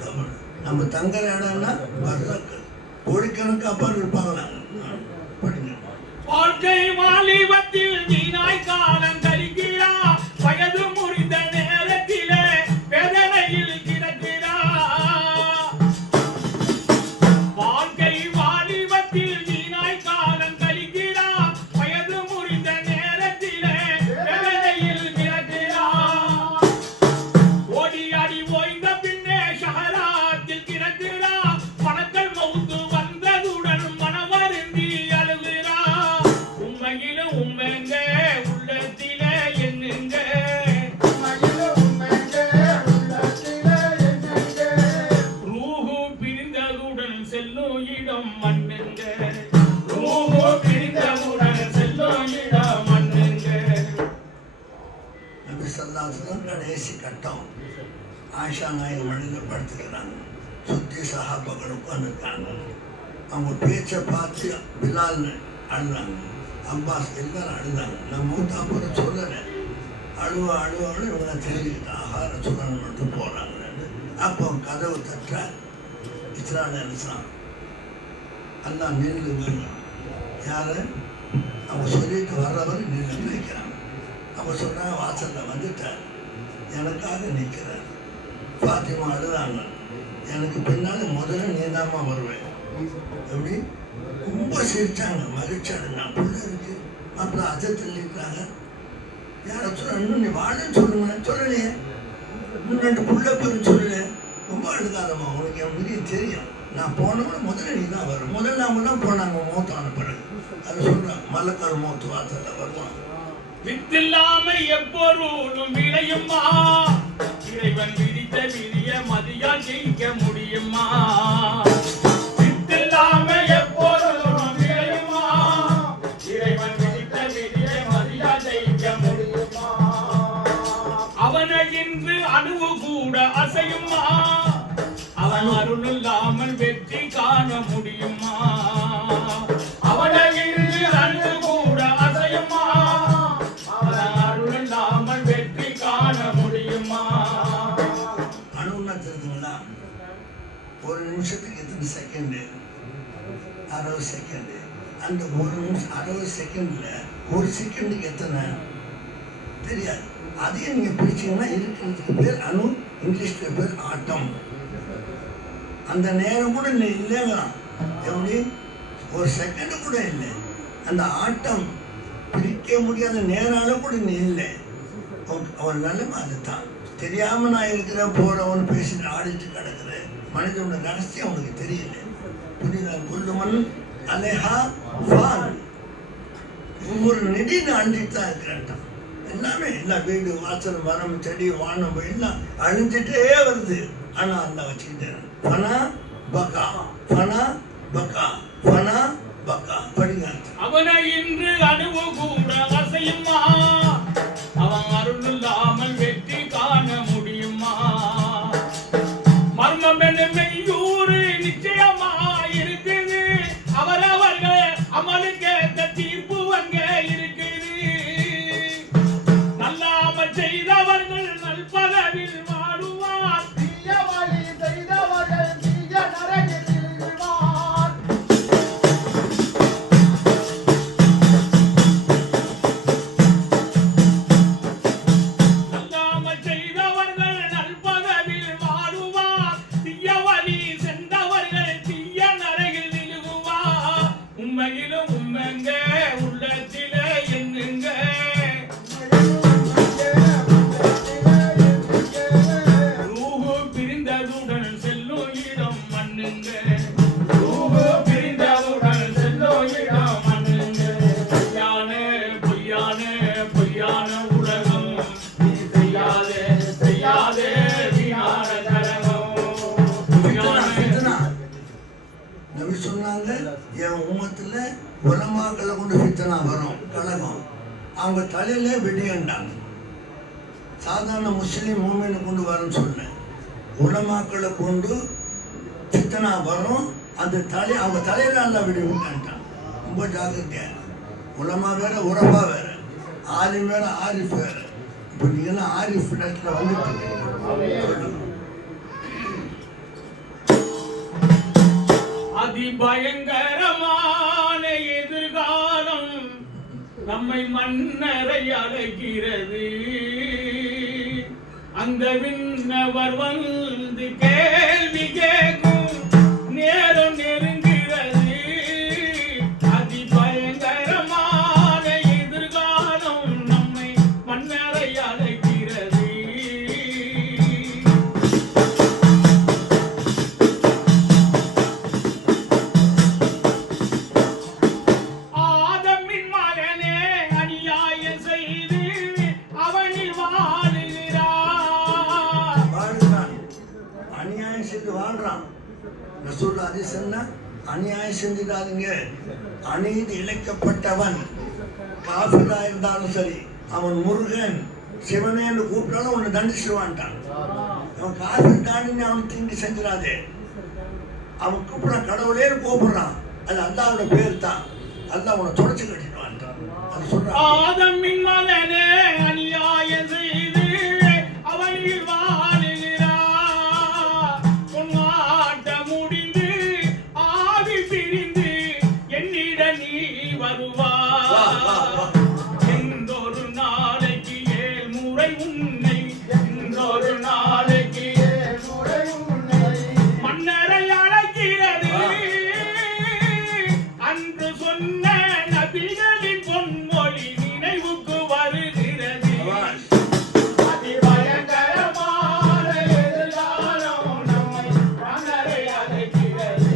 கபர். நம்ம தங்குற இடம்னா பர்சக். கோடிக்கணக்காக பேர் இருப்பாங்களா? படிங்க. வாழ்க்கை வாலிபத்தில் வீணாய் காலம் கழிக்கிறா, வயது முறிந்த நேரத்திலே வேதனையில் கிடக்கிறா. வாழ்க்கை வாலிபத்தில் வீணாய் காலம் கழிக்கிறா, வயது முறிந்த நேரத்திலே வேதனையில் கிடக்கிறா. ஓடி ஆடி ஓய்ந்த பின்னே ஷஹராத்தில் கிடக்கிறா, பணக்கள் மௌத்து வந்ததுடன் மனவருந்தி அழுகிறா. உண்மையிலும் உண்மைங்க உள்ளத்திலே என்னங்க, ரூஹு பிரிந்ததுடன் செல்லும் இடம் மண்ணுங்க, ரூஹு பிரிந்ததுடன் செல்லும் இடம் மண்ணுங்க. நபி ஸல்லல்லாஹு அலைஹி வஸல்லம் கடைசி கட்டம். ஆயிஷா நாயகம் மடியில் படுத்துக்கிறாங்க. சுற்றி சஹாபாக்கள் உட்காந்துருக்காங்க. அவங்க பேச்சை பார்த்து பிலால் அழுதாங்க, அப்பாஸ் எல்லாரும் அழுதாங்க. நான் மூத்தாப்புறம் சொல்லலை. அழுவ இவங்க தெரிஞ்சுக்கிட்டு ஆகாரம் சொல்லணும் மட்டும் போகிறாங்க. அப்போ கதவு தட்டார். இஸ்ரால் அலிஸ்லாம் எல்லாம் நில்லுங்க. யார்? அவங்க சொல்லிட்டு வர்றவர் நின்று வைக்கிறாங்க. அவங்க சொல்கிறாங்க, வாசலில் வந்துட்டார், எனக்காக நிற்கிறார். ஃபாத்திமா அழுதாங்க, எனக்கு பின்னால் முதல்ல நீதாமா வருவேன். எப்படி ரொம்ப சிரிச்சாங்க, மகிழ்ச்சி அடைஞ்சாங்க. பிள்ளை இருக்கு அப்புறம் அதை தள்ளிட்டாங்க. யாரை சொல்ல இன்னும் நீ வாழன்னு சொல்லுங்க, சொல்லலையே. இன்னும் 2 பிள்ளை பேர் சொல்லலை. ரொம்ப அழுகாதம்மா, உனக்கு என் விதியை தெரியும். நான் போனவன முதல்ல நீ தான் வரும். முதல்ல அவங்க தான் போனாங்க மௌத்தான பிறகு. அது சொல்கிறாங்க, மலக்கால் மௌத்து வாசலில் வருவாங்க. வித்தில்லாம எப்பொருளும் விளையுமா, இறைவன் விதித்த விதிய மதியா ஜெயிக்க முடியுமா? வித்தில்லாம எப்பொருளும் விளையுமா, இறைவன் விதித்த விதிய மதியா ஜெயிக்க முடியுமா? அவனை இன்று அணுவு கூட அசையுமா, அவன் அருளில்லாமல் வெற்றி காண முடியுமா? அவனை இன்று அணுவு கூட அசையுமா, அவன் அருளில்லாமல் வெற்றி காண முடியுமா? அணுன்னா தெரிஞ்சுங்களா? ஒரு நிமிஷத்துக்கு எத்தனை செகண்டு? 60 செகண்டு. அந்த ஒரு நிமிஷம் 60 செகண்டில் ஒரு செகண்டுக்கு எத்தனை தெரியாது. அதையும் நீங்கள் பிடிச்சிங்கன்னா இருக்கிறதுக்கு பேர் அணு, இங்கிலீஷில் பேர் ஆட்டம். அந்த நேரம் கூட இல்லைங்களாம். எப்படி? ஒரு செகண்டு கூட இல்லை. அந்த ஆட்டம் பிரிக்க முடியாத நேரம் கூட நீ இல்லை. அவன் நிலைமை அதுதான். தெரியாமல் நான் இருக்கிறேன், போகிறவன் பேசிட்டு ஆடிட்டு கிடக்கிறேன். மனிதனோட ரகசியம் அவனுக்கு தெரியல. புரியுதா? கொல்லுமன் அலேஹா ஃபான். ஒவ்வொரு நெடின்னு ஆண்டிட்டு தான் இருக்கிறான். எல்லாமே எல்லாம் வீடு வாசல் மரம் செடி வானம் எல்லாம் அழிஞ்சிட்டே வருது. ஆனால் அந்த வச்சுக்கிட்டேன் ஃபனா பக்கா, ஃபனா பக்கா, ஃபனா பக்கா. படிங்க. அவனை இன்று அணுவு கூட அசையுமா, அவன் அருளில்லாமல் வெற்றி காண முடியுமா? மர்மம் என மெய்யூறு நிச்சயமா இருக்குது, அவரவர்கள் அமலுக்கேற்ற தீர்ப்பு அங்கே இருக்குது. நல்லாமல் செய்தவர்கள் நல்பதவில் வாழுவார், தீய வழி செய்தவர்கள் தீய நரகில் விழுவார். நல்லாமல் செய்தவர்கள் நல்பதவில் வாழுவார், தீய வழி சென்றவர்கள் தீய நரகில் விழுவார். உண்மையிலும் உண்மைங்க உள்ளத்திலே என்னங்க, ரூஹு பிரிந்ததுடன் செல்லும் இடம் மண்ணுங்க, ரூஹு பிரிந்ததுடன் செல்லும் இடம் மண்ணுங்க. பொய்யான உலகம், நீ செய்யாதே வீணான தரகம். ஃபித்னா. நபி சொன்னாங்க, என் உம்மத்தில் உலமாக்களை கொண்டு ஃபித்னா வரும், கலகம். அவங்க தலையிலே வெடியண்டாங்க. சாதாரண முஸ்லீம் மூமினை கொண்டு வரேன்னு சொன்னேன். உலமாக்களை கொண்டு சித்தனா வரும், அந்த அவங்க தலையில எல்லாம் வெடி விட்டான்ட்டான். ரொம்ப ஜாக்கிரதையா. உலமா வேற, உரப்பா வேற, ஆலிம் வேற, ஆரிஃப் வேற. இப்போ நீங்கெல்லாம் ஆரிஃப் இடத்துல வந்துட்டு அதிபயங்கரமான எதிர்காலம் நம்மை மன்னரை அழைக்கிறது. அந்த விண்ணவர் வந்து கேள்வி கேட்கும் நேரம் நெருங்கிறது. அதிபயங்கரமான எதிர்காலம் நம்மை மன்னரை அழைக்கிறது. ஆதமின் மகனே அநியாயம் செய்து அவனில் வாழ்கிறான், அநியாயம் செய்து வாழ்றான். ரசூல் ஹதீஸ் என்ன? அநியாயம் செஞ்சிடாதீங்க. அநீதி இழைக்கப்பட்டவன் காஃபிரா இருந்தாலும் சரி, அவன் முருகன் சிவனேன்னு கூப்பிட்டாலும் உன்னை தண்டிச்சுவான்ட்டான். அவன் காஃபிர் தாண்டின்னு அவனுக்கு தீங்கு செஞ்சிடாதே. அவன் கூப்பிட கடவுளே கூப்பிடுறான், அது அல்லாவோட பேர் தான். அல்லாஹ் உன்னை தொடச்சு கட்டிடுவான்ட்டான். அது சொல்றான். ஆதமின் மகனே அநியாயம் செய்து அவனில் வாழுகிறார். உன்னாட்ட முடிந்து ஆவி பிரிந்து என்னிட நீ வருவார். எந்தொரு நாளைக்கு 7 முறை உன்னை, எந்தொரு நாளைக்கு 7 முறை உன்னை மன்னரை அழைக்கிறது. அன்று சொன்ன நபிகளின் பொன்மொழி நினைவுக்கு வருகிறது. அதிபயங்கரமான எதிர்காலம் நம்மை மன்னரை அழைக்கிறது.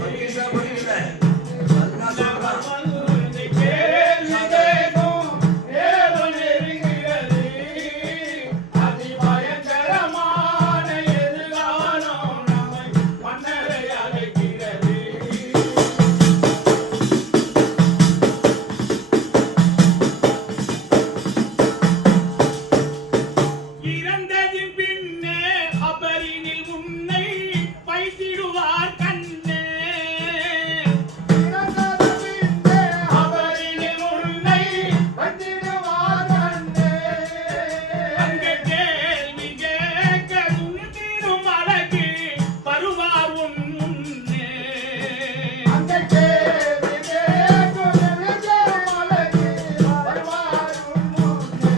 வந்து கேள்வி கேட்கும் நேரம் நெருங்குகிறது. அதிபயங்கரமான எதிர்காலம் நம்மை மன்னரை அழைக்கிறது. இறந்ததின் பின்னே அபரினில் உன்னை வைத்திடுவார் கண்ணே. அபரினில் உன்னை வைத்திடுவார் கண்ணே. அங்கே கேள்வி கேட்க துணிந்திடும் அழகு வருவார் உன் முன்னே. அந்த கேள்வி கேட்கும் அழகு வருவார் உன் முன்னே.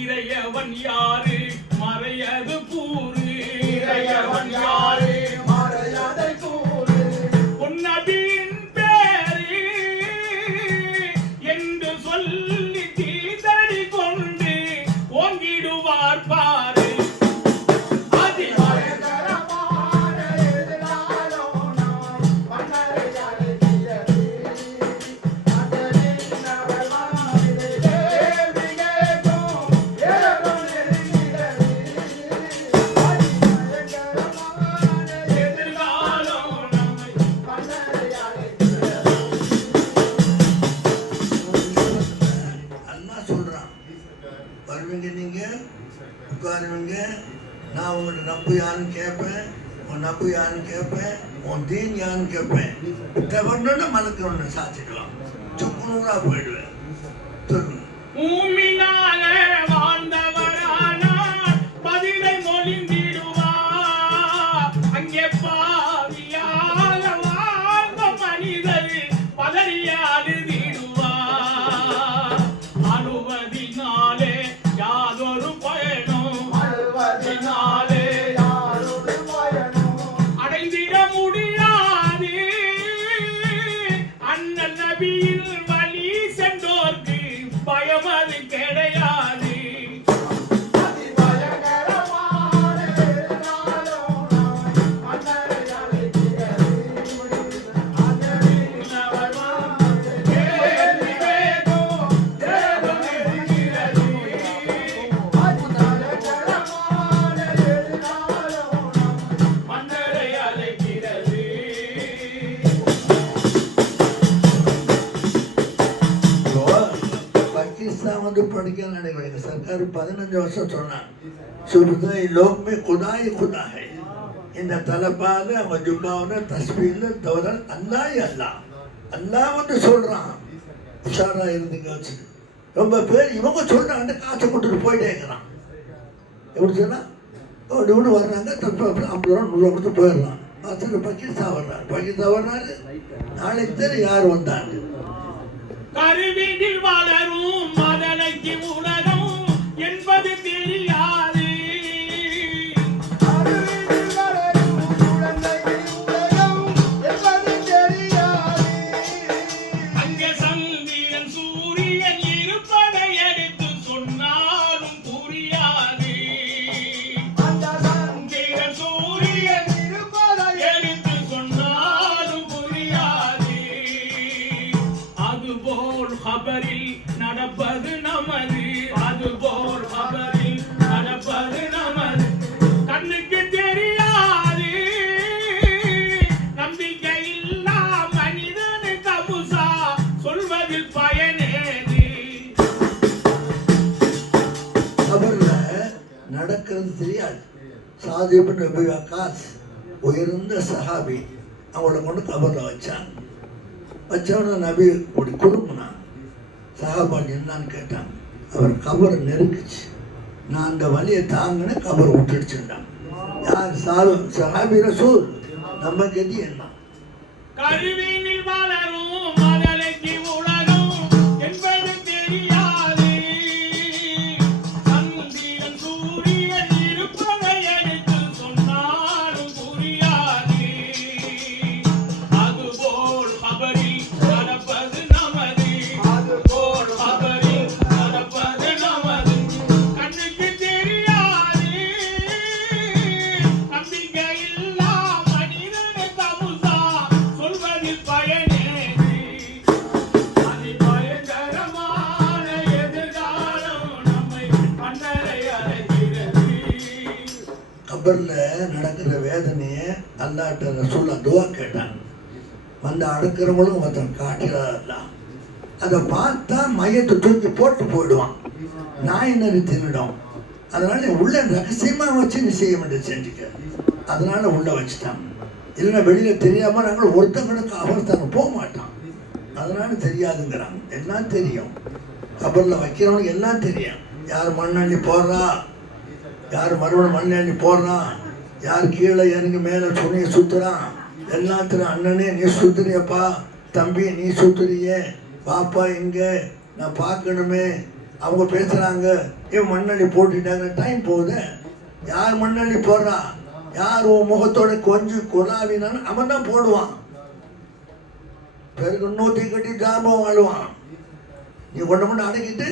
இறையவன் யாரு மறையது கூறு. இறையவன் யாரு மறையதை கூறு. உன்னபியின் பேரு என்று சொல்லி தீதடி கொண்டு ஓங்கிடுவார் பாரு. அதிபயங்கரமான எதிர்காலம் நம்மை மன்னரை அழைக்கிறது. அந்த விண்ணவர் வந்து கேள்வி கேட்கும் நேரம் நெருங்குகிறது. அதிபயங்கரமான எதிர்காலம் நம்மை மன்னரை அழைக்கிறது. அல்லாஹ் சொல்றான், வருவீங்க, நீங்க உட்காருவீங்க, நான் உங்கள்ட்ட நப்பு யாருன்னு கேட்பேன், உன் நப்பு யாருன்னு கேட்பேன், உன் தீன் யாருன்னு கேட்பேன். வரணும்னா மலக்கு ஒன்று சாத்திடுவான், சுக்குநூறா போயிடுவேன். சொல்லுங்க. மூமினால வாழ்ந்தவரானார் பதிலை மொழிந்திடுவார். அங்கே பாவியால வாழ்ந்த மனிதர் பதறி அழுதிடுவார். அழுவதினாலே யாதொரு பயனும், அழுவதினாலே யாதொரு பயனும் அடைந்திட முடியாது. அண்ணல் நபியின் வழி சென்றோர்க்கு பயம் அது கிடையாது. அதிபயங்கரமான எதிர்காலம் நம்மை மன்னரை அழைக்கிறது. அந்த விண்ணவர் வந்து கேள்வி கேட்கும் நேரம் நெருங்குகிறது. அதிபயங்கரமான எதிர்காலம் நம்மை மன்னரை அழைக்கிறது. பாகிஸ்தான் வந்து படிக்க நினைக்கிறேன் சர்க்கார் 15 வருஷம் சொன்னான் சுபுதாய் லோக்மே குதாய் குதாய் இந்த தலைப்பாக அவங்க ஜும்மாவுல தஸ்பீல தவறல் அல்லாஹ் அல்லாஹ் அல்லாஹ் வந்து சொல்றான் உஷாரா இருந்துங்க வச்சு ரொம்ப பேர் இவங்க சொல்றாங்க காசை கொடுத்துட்டு போயிட்டே இருக்கிறான் எப்படி சொன்னா ஒன்று வர்றாங்க தப்பு 50 ரூபா 100 ரூபா கொடுத்து போயிடலாம் அசல் பாகிஸ்தான் வர்றாரு நாளைக்கு தெரியும் யார் வந்தாங்க கருவினில் வளரும் மதலைக்கு உலகம் என்பது தெரியாது அருவினில் வளரும் குழந்தைக்கு உலகம் என்பது தெரியாது. அங்கே சந்திரன் சூரியன் இருப்பதை எடுத்து சொன்னாலும் புரியாது அந்த சந்திரன் சூரியன் இருப்பதை எடுத்து சொன்னாலும் புரியாது அதுபோல் ஹபரில் நடப்பது நமது அதுபோல் ஹபரில் நடப்பது நமது கண்ணுக்கு தெரியாது நம்பிக்கை இல்லா மனிதனுக்கு அபுசா சொல்வதில் பயனேது கபர்ல நடக்கிறது தெரியாது சாதிபன் நபி வக்காஸ் உயர்ந்த சஹாபி அவங்கள கொண்டு கபர்ல வச்சவன நபி அப்படி குடும்பினான் சஹாபான் என்னன்னு கேட்டான் அவர் கபரை நெருக்குச்சு நான் அந்த வழியை தாங்கின கபரை விட்டுடுச்சுட்டான் யார் சஹாபி ரசூல் நம்ம கதி என்ன கருவினில் வளரும் மதலைக்கு உலகம் என்பது தெரியாது சந்திரன் சூரியன் இருப்பதை எடுத்து சொன்னாலும் புரியாது அதுபோல் ஹபரில் நடப்பது நமது அதுபோல் ஹபரில் நடப்பது நமது கண்ணுக்கு தெரியாது நம்பிக்கை இல்லா மனிதனுக்கு அமுசா சொல்வதில் பயனேது அதிபயங்கரமான எதிர்காலம் நம்மை மன்னரை அழைக்கிறது கபர்ல நடக்கிற வேதனையை அல்லாட்ட ரசூல்லா துவா கேட்டாங்க வந்து அடக்கிறவங்களும் ஒருத்தன் காட்டுறதெல்லாம் அதை பார்த்தா மையத்தை தூக்கி போட்டு போயிடுவான் நாய் நரி தின்னுடும் அதனால உள்ள ரகசியமா வச்சு நீ செய்ய வேண்டியது செஞ்சுக்க அதனால உள்ள வச்சுட்டான் இல்லைன்னா வெளியில தெரியாம நாங்கள் ஒருத்தங்களுக்கு அவஸ்தாங்க போக மாட்டான் அதனால தெரியாதுங்கிறாங்க எல்லாம் தெரியும் கபர்ல வைக்கிறவனுக்கு எல்லாம் தெரியும் யார் மண்ணள்ளி போடுறா யார் மறுபடியும் மண்ணள்ளி போடுறான் யார் கீழே இறங்கி மேலே துணியை சுத்துறான் எல்லாத்திலும் அண்ணனே நீ சுத்துறியப்பா தம்பி நீ சுத்துறியே பாப்பா இங்க நான் பார்க்கணுமே அவங்க பேசுறாங்க இவன் மண்ணள்ளி போட்டுட்டாங்க டைம் போகுது யார் மண்ணள்ளி போடுறா யார் உன் முகத்தோட கொஞ்சம் குலாவினாலும் அவன் தான் போடுவான் பிறகு நூற்றி கட்டி ஜாபம் வாழுவான் நீ கொண்டு அடக்கிட்டு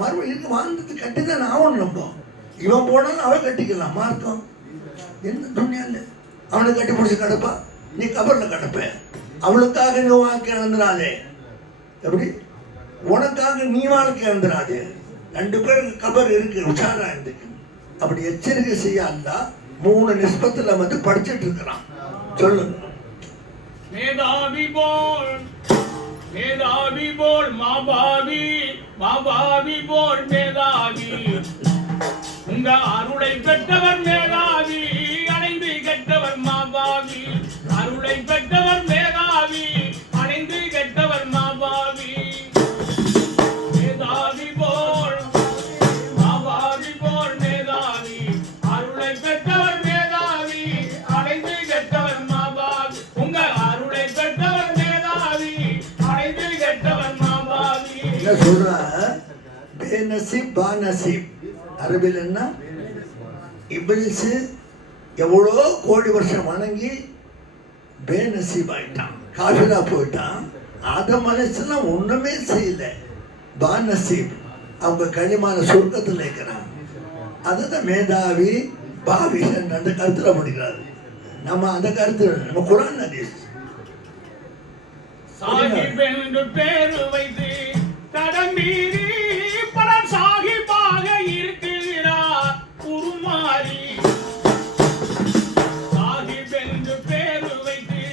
மறுபடியும் வாழ்ந்துட்டு கட்டி தான் ஆகணும் நம்ம இவன் போனாலும் அவன் கட்டிக்கலாம் மார்க்கம் என்ன துணியால அவனை கட்டி பிடிச்சி கிடப்பா நீ கபர்ல கிடப்ப அவளுக்காக நீ வாழ்க்கை இழந்துடாதே எப்படி உனக்காக நீ வாழ்க்கை இழந்துடாதே 2 பேருக்கு கபர் இருக்கு உஷாரா இருக்கு அப்படி எச்சரிக்கை செய்யாண்டா 3 நிஸ்பத்துல வந்து படிச்சுட்டு இருக்கிறான் சொல்லுங்க மேதாவி போல் மாபாவி போல் மேதாவி உங்க அருளை பெற்றவர் மேதாவி அடைந்து கெட்டவர் மாபாவி அருளை பெற்றவர் மேதாவி அடைந்து கெட்டவர் மாபாவி மேதாவி போல் மேதாவி அருளை பெற்றவர் மேதாவி அடைந்து கெட்டவர் மாபாவி உங்க அருளை பெற்றவர் மேதாவி அடைந்து கெட்டவர் மாபாவி என்ன சொல்ற பேநசீப் பாநசீப் அரபில் என்ன இப்லீஸ் எவ்வளோ கோடி வருஷம் வணங்கி பேநசீப் ஆயிட்டான் காஃபிரா போயிட்டான் ஆதம் அலைஹிஸ்ஸலாம் ஒண்ணுமே செய்யல பாநசீப் அவங்க களிமான சொர்க்கத்தில் இருக்கிறான் அதுதான் மேதாவி பாவி அந்த கருத்துல படிக்கிறாரு நம்ம அந்த கருத்து நம்ம குரான் ஹதீஸ் சாஹிப் என்று பேரு வைத்து கடமீறி பலர் சாஹிபாக இருக்கிறார் உருமாறி சாஹிப் என்று பேரு வைத்து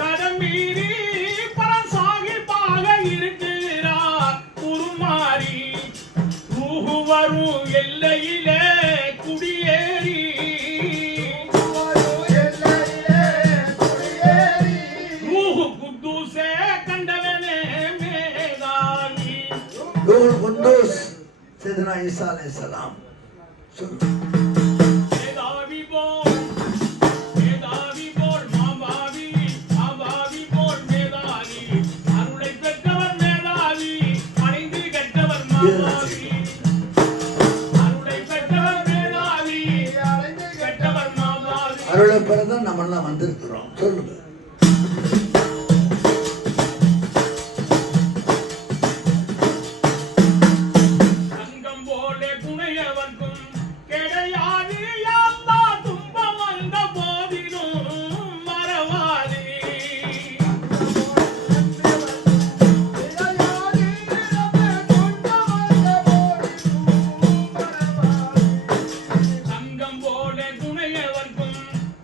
கடமீறி பலர் சாஹிபாக இருக்கிறார் உருமாறி எல்லையிலே குடியேறி ரூஹு குத்தூஸே கண்டவனே மேதாவி ரூஹுல் குத்தூஸ் சையதுனா ஈசா அலைஹிஸ்ஸலாம் சொல்லு. மேதாவி போல் மாபாவி போல் மேதாவி அருளை பெற்றவர் மேதாவி அடைந்து கெட்டவர் மாபாவி அருளை பெற்றவர் மேதாவி அடைந்து கெட்டவர் மாபாவி அருளை பெறதான் நம்ம எல்லாம் வந்திருக்கிறோம். சொல்லுங்க. தங்கம் போலே புனையவர்க்கும் கிடையாது யாத்தா துன்பம் வந்த போதிலும் மறவாதே தங்கம் போலே புனையவர்க்கும்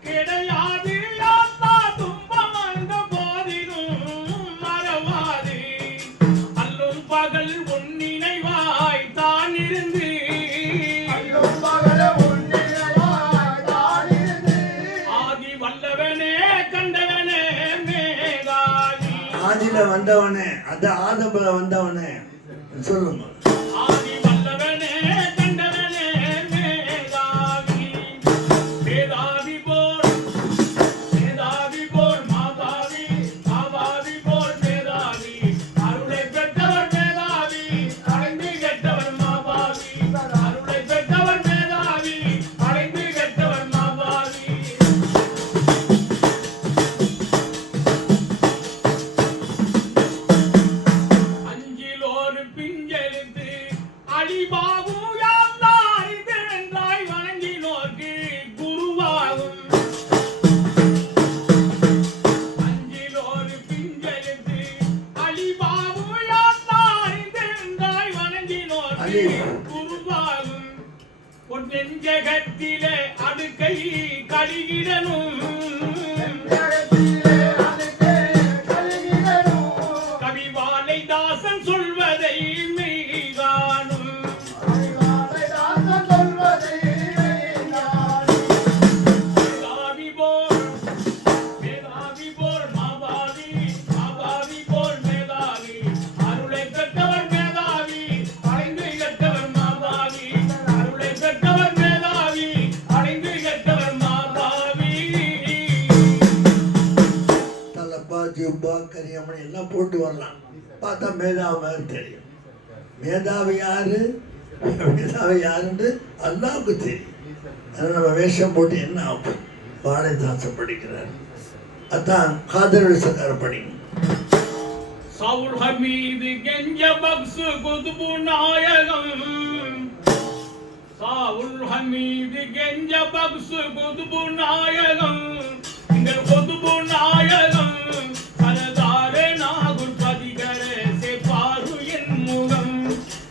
கிடையாது யாத்தா துன்பம் வந்த போதிலும் மறவாதே அல்லும் பகல் உன் நினைவாய் தான் இருந்து ஆதி வல்லவனே கண்டவனே மேகாதி ஆதியில வந்தவனே, அது ஆதபுல வந்தவனே சொல்லுங்க. ஆதி வல்லவனே கண்டவனே மேகாதி மேதாவி போல் மாபாவி போல் மேதாவி அருளை பெற்றவர் மேதாவி அடைந்து கெட்டவர் மாபாவி அருளை பெற்றவர் மேதாவி அடைந்து கெட்டவர் மாபாவி அஞ்சிலோரு பிஞ்செழுத்து அழிவாகும் யாழ்லாம் அறிந்திருந்தாய் வணங்கினோர்க்கு குருவாகும் அஞ்சிலோரு பிஞ்செழுத்து அழிவாகும் யாழ்லாம் அறிந்திருந்தாய் வணங்கினோர்க்கு அழிவு. குருவாகும் உன் நெஞ்சகத்திலே அடுக்கை கழிகிடனும் கவிவாலை தாசன் சொல்வதை மெய்காணும் மேதாவி போல் மாபாவி போல் மேதாவி அருளை பெற்றவர் மேதாவி அடைந்து கெட்டவர் மாபாவி அருளை பெற்றவர் மேதாவி அடைந்து கெட்டவர் மாபாவி தலப்பா ஜுப்பா கரியம்மன் எல்லாம் போட்டு வரலாம். பார்த்தா மேதாவி மாதிரி தெரியும். மேதாவி யாருன்னு அல்லாவுக்கு தெரியும். அதனால நம்ம வேஷம் போட்டு என்ன ஆகும்? பாரதிதாசன் படிக்கிறார். அதான் காதல் சக்கார படிங்க. சவுல் ஹமீது கெஞ்ச பக்சு குதுபு நாயகம் சவுல் ஹமீது கெஞ்ச பக்சு குதுபு நாயகம் எங்கள் குதுபு நாயகம் சரதாரே நாகுல் பதிகரே செப்பாரு என் முகம்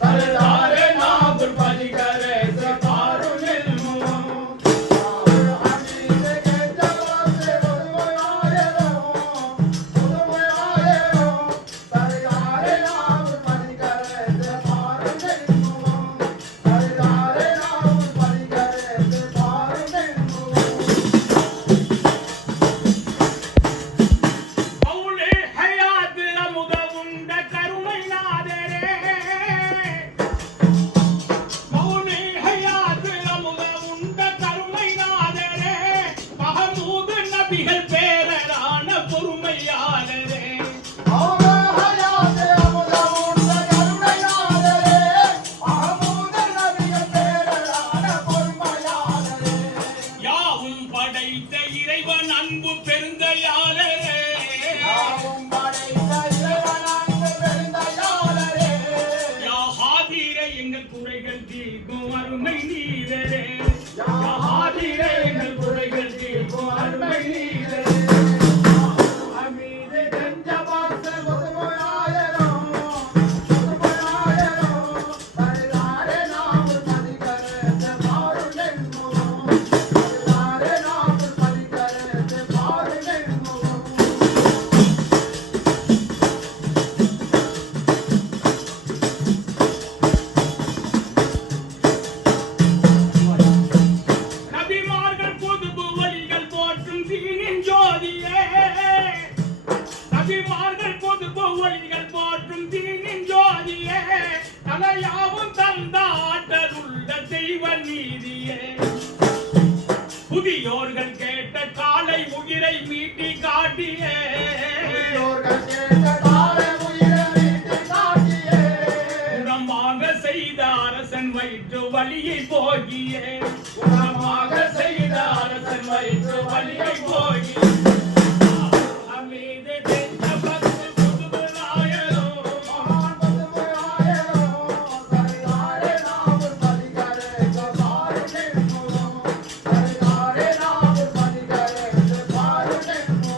சரதாரே நாகுல் பதிகரே செப்பாரு என் முகம் கவுலே ஹயாத் அமுத உண்ட கருணை நாதரே கவுலே ஹயாத் அமுத உண்ட கருணை நாதரே மஹமூது நபிகள் பேரரான பொறுமையாளரே யாவும் படைத்த இறைவன் அன்பு பெருந்தையாளரே யா ஹாதிரே எங்கள் குறைகள் தீர்க்கும் அருமை நீரே யா ஹாதிரே எங்கள் குறைகள் தீர்க்கும் அருமை நீரே அமீதே கஞ்ச பாக்ஸ முதுமயாயரம் பரிதாரே நாம் பதிகரே பாருலே பரிதாரே நாம் பதிகரே பாருலே என்றும் தந்த ஆற்றலுள்ள தெய்வ நீதியே புதியோர்கள் கேட்ட காலை உயிரை மீட்டி காட்டியே புதியோர்கள் கேட்ட காலை உயிரை மீட்டி காட்டியே குணமாக செய்த அரசன் வயிற்று வலியை போகியே குணமாக செய்த அரசன் வயிற்று வலியை போகியே அமீது தென்ன பக்து புதுநாயகோ மகான் பதுமையாயரோ சரிதாரே நாவல் பதிகரே பாருனென்மோ சரிதாரே நாவல் பதிகரே பாருனென்மோ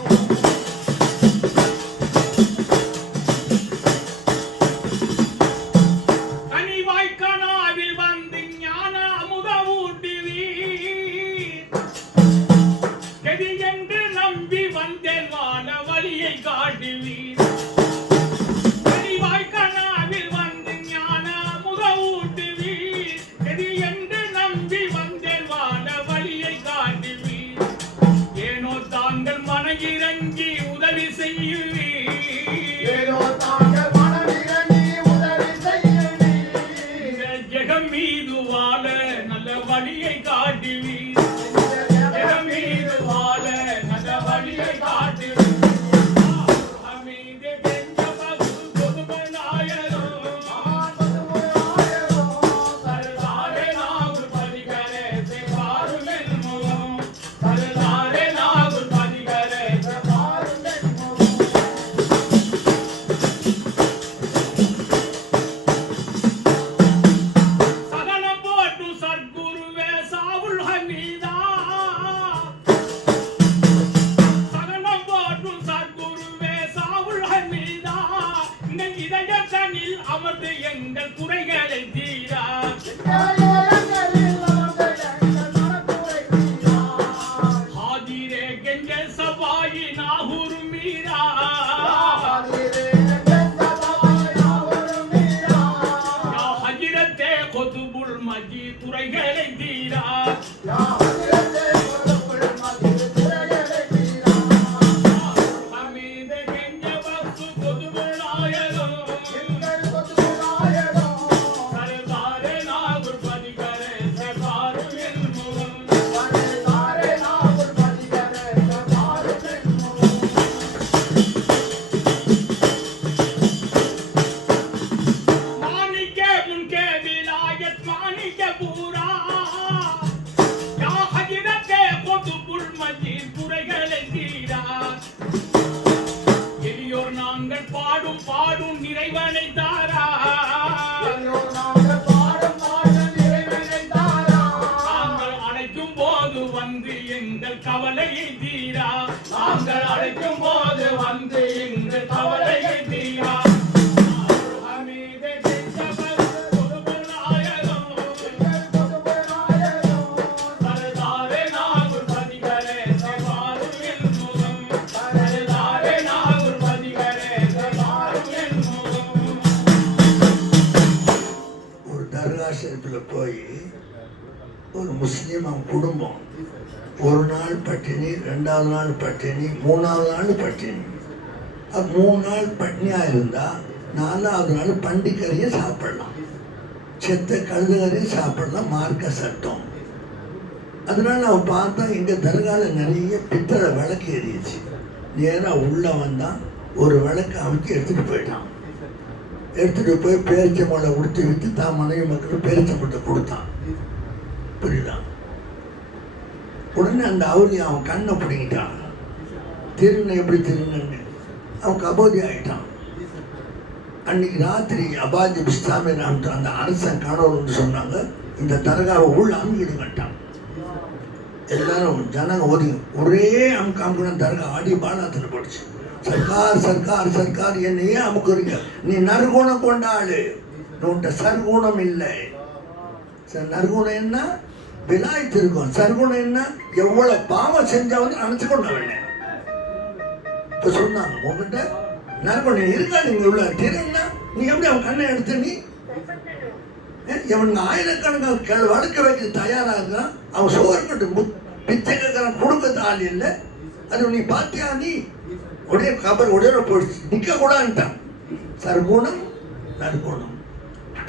கனிவாய்க்கனாவில் வந்து ஞான அமுத ஊட்டுவீர் கதி என்று நம்பி வந்தேன் வாழ வழியை காட்டுவீர் கனிவாய்க்கனாவில் வந்து ஞான அமுத ஊட்டுவீர் கதி என்று நம்பி வந்தேன் வாழ வழியை காட்டுவீர் ஏனோ தாங்கள் மனயிறங்கி உதவி செய்யுவீர் ஏதோ தாங்கள் மனமிரங்கி உதவி செய்யுவீர் ஜெகம் மீது வாழ நல்ல வழியை காட்டுவீர் ஜெகம் மீது வாழ நல்ல வழியை காட்டுவீர் அமீது தெஞ்ச பக்து பொதுமநாயகோ மகான் பதுமையாயரோ சரதாரே நாகுல் பதிகரே பாருமென்மோ சரதாரே நாகுல் பதிகரே பாருனென்மோ சகலம் போட்டு சத்குருவே சாவுல் ஹமீதா சகலம் போட்டு சத்குருவே சாவுல் ஹமீதா இந்த இதயத்தனில் அமர்ந்து எங்கள் குறைகளை தீரா ஞானங்களில் அமர்ந்த எங்கள் மனக்குறை தீராய். ஹாதிரே கெஞ்ச சபாயி நாகுரு மீரா ஆதிரே எங்கள் சபாய் நாவலும் மீராய். யா ஹஜ்ரத்தே குதுபுல் மஜீத் குறைகளை தீரா யா ஹஜ்ரத்தே குதுபுல் மஜீத் குறைகளை தீராய். அமீது கெஞ்ச பக்து பொதுமநாயகோ எங்கள் பதுமையாயரோ சரதாரே நாகுல் பதிகரே பாருமென்மோ சரிதாரே நாவல் பதிகரே பாருனென்மோ मानिक मुनके विलायत मानिक पूरा या हजरत कुतुबुल मजीद குறைகளை தீரா எளியோர் நாங்கள் பாடும் பாடும் நிறைவனை தாரா ஐயோ நாங்கள் பாடும் பாடல் இறைவனை தாராய். நாங்கள் அழைக்கும் போது வந்து எங்கள் கவலையை தீரா நாங்கள் அழைக்கும் போது வந்து எங்கள் கவலையை தீரா அமீது தெஞ்ச பக்து பொதுமநாயகோ எங்கள் பதுமையாயரோ சரதாரே நாகுல் பதிகரே பாருமென்மோ சரதாரே நாகுல் பதிகரே பாருமென்மோ ஒரு தர்கா ஷெரீஃபில் போய் ஒரு முஸ்லீம் அவன் குடும்பம் ஒரு நாள் பட்டினி, ரெண்டாவது நாள் பட்டினி, மூணாவது நாள் பட்டினி. 3 நாள் பட்னியாக இருந்தால் 4வது நாள் பண்டிகரையும் சாப்பிடலாம், செத்த கழுதுகரையும் சாப்பிடலாம், மார்க்க சட்டம். அதனால அவன் பார்த்தா எங்கள் தர்காவில் நிறைய பித்தளை விளக்கு எரியுச்சு. நேராக உள்ளே வந்தான், ஒரு விளக்கு அமைச்சு எடுத்துகிட்டு போயிட்டான். எடுத்துகிட்டு போய் பேரிச்சம்பழம் உடுத்தி விற்று தான் மனைவி மக்களுக்கு பேரிச்சம்பழத்தை கொடுத்தான். புரியுதா? உடனே அந்த அவுலி அவன் கண்ணை பிடிங்கிட்டான். திருநை எப்படி திருநன்னு அவன் கபோதி ஆகிட்டான். அன்னைக்கு ராத்திரி அபாஜி பிஸ்தாமி ராம்ட்டு அந்த அரசன் கணவர்னு சொன்னாங்க, இந்த தர்காவை உள்ள அமுக்கிடுங்கட்டான். எல்லாரும் ஜனங்க ஒதுங்க ஒரே அமுக்கு அமுக்குன தர்கா ஆடி பாலாத்தில் போடுச்சு. சர்க்கார் சர்க்கார் சர்க்கார் என்னையே அமுக்குறீங்க, நீ நற்குணம் கொண்டாடு, உன்கிட்ட சர்க்குணம் இல்லை. நற்குணம் என்ன? விலாய்த்து இருக்கும். சர்க்குணம் என்ன? எவ்வளவு பாவம் செஞ்சவன் அணைச்சு கொண்டவன். இப்ப சொன்னாங்க உங்ககிட்ட நற்குணம் இருக்கா? நீங்க உள்ள திருன்னா நீ எப்படி அவன் கண்ணை எடுத்து நீ இவனுக்கு ஆயிரக்கணக்கான வளர்க்க வைக்க தயாரா இருக்கான். அவன் சோறு பிச்சை கேட்கறான், கொடுக்க ஆள் இல்லை. அது நீ பாத்தியா? நீ உடைய கபர் உடைய போயிடுச்சு, நிக்க கூடாதுட்டான். சர்க்குணம் நற்குணம்.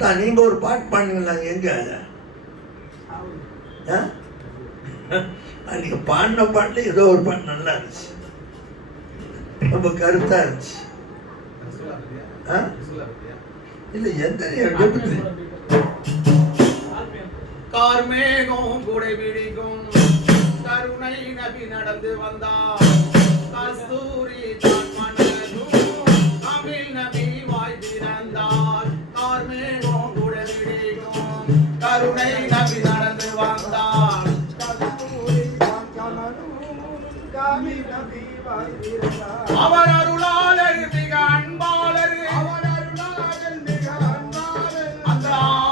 தான் நீங்க ஒரு பாட்டு பாடுங்களா எங்க நீங்க பாடின பாட்டுல ஏதோ ஒரு பாட்டு நல்லா இருந்துச்சு, ரொம்ப கருத்தா இருந்துச்சு. இல்ல எந்த கார்மேகம் குடை பிடிக்கும் கருணை நபி நடந்து வந்தார். கஸ்தூரி தான் மணலும் தமிழ் நபி வாய் திறந்தார். கார்மேகம் குடை பிடிக்கும் கருணை நபி நடந்து வந்தார். கஸ்தூரி தான் மணலும் தமிழ் நபி வாய் திறந்தார். அவர் அருளாளர் மிக அன்பாளர், அவர் அருளாளர் மிக அன்பாளர். அந்த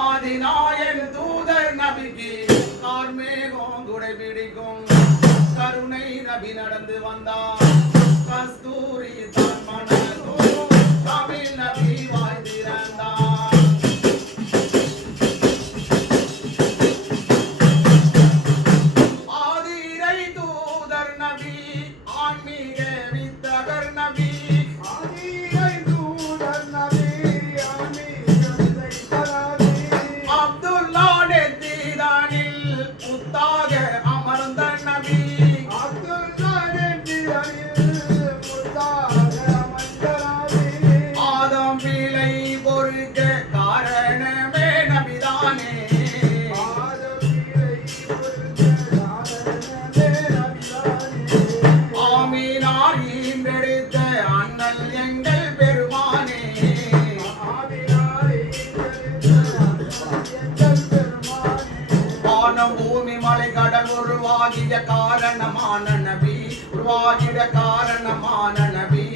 ஆதிநாயன் தூதர் நபிக்கு கார்மேகம் குடை பிடிக்கும் கருணை நபி நடந்து வந்தார். கஸ்தூரி தான் மணலும் தமிழ் நபி வாய் திறந்தார். ஆதிரை தூதர் நபி ஆன்மீக வித்தகர் நபி. ஆதிரை தூதர் நபி ஆன்மீக வித்தகர் நபி. அப்துல்லா நெத்திதானில் முத்தாக அமர்ந்த நபி. அப்துல்லா நெத்திதானில் முத்தாக அமர்ந்த நபி. ஆதம் பிழை பொறுக்க காரணமே நபிதானே. ஆதம் பிழை பொறுக்க காரணமே நபிதானே. ஆமீனார் ஈன்றெடுத்த அண்ணல் எங்கள் பெருமானே. ஆமீனார் ஈன்றெடுத்த அண்ணல் எங்கள் பெருமானே. வானம் பூமி மலை கடல் உருவாகிய காரணமான நபி, உருவாகிட காரணமான நபி.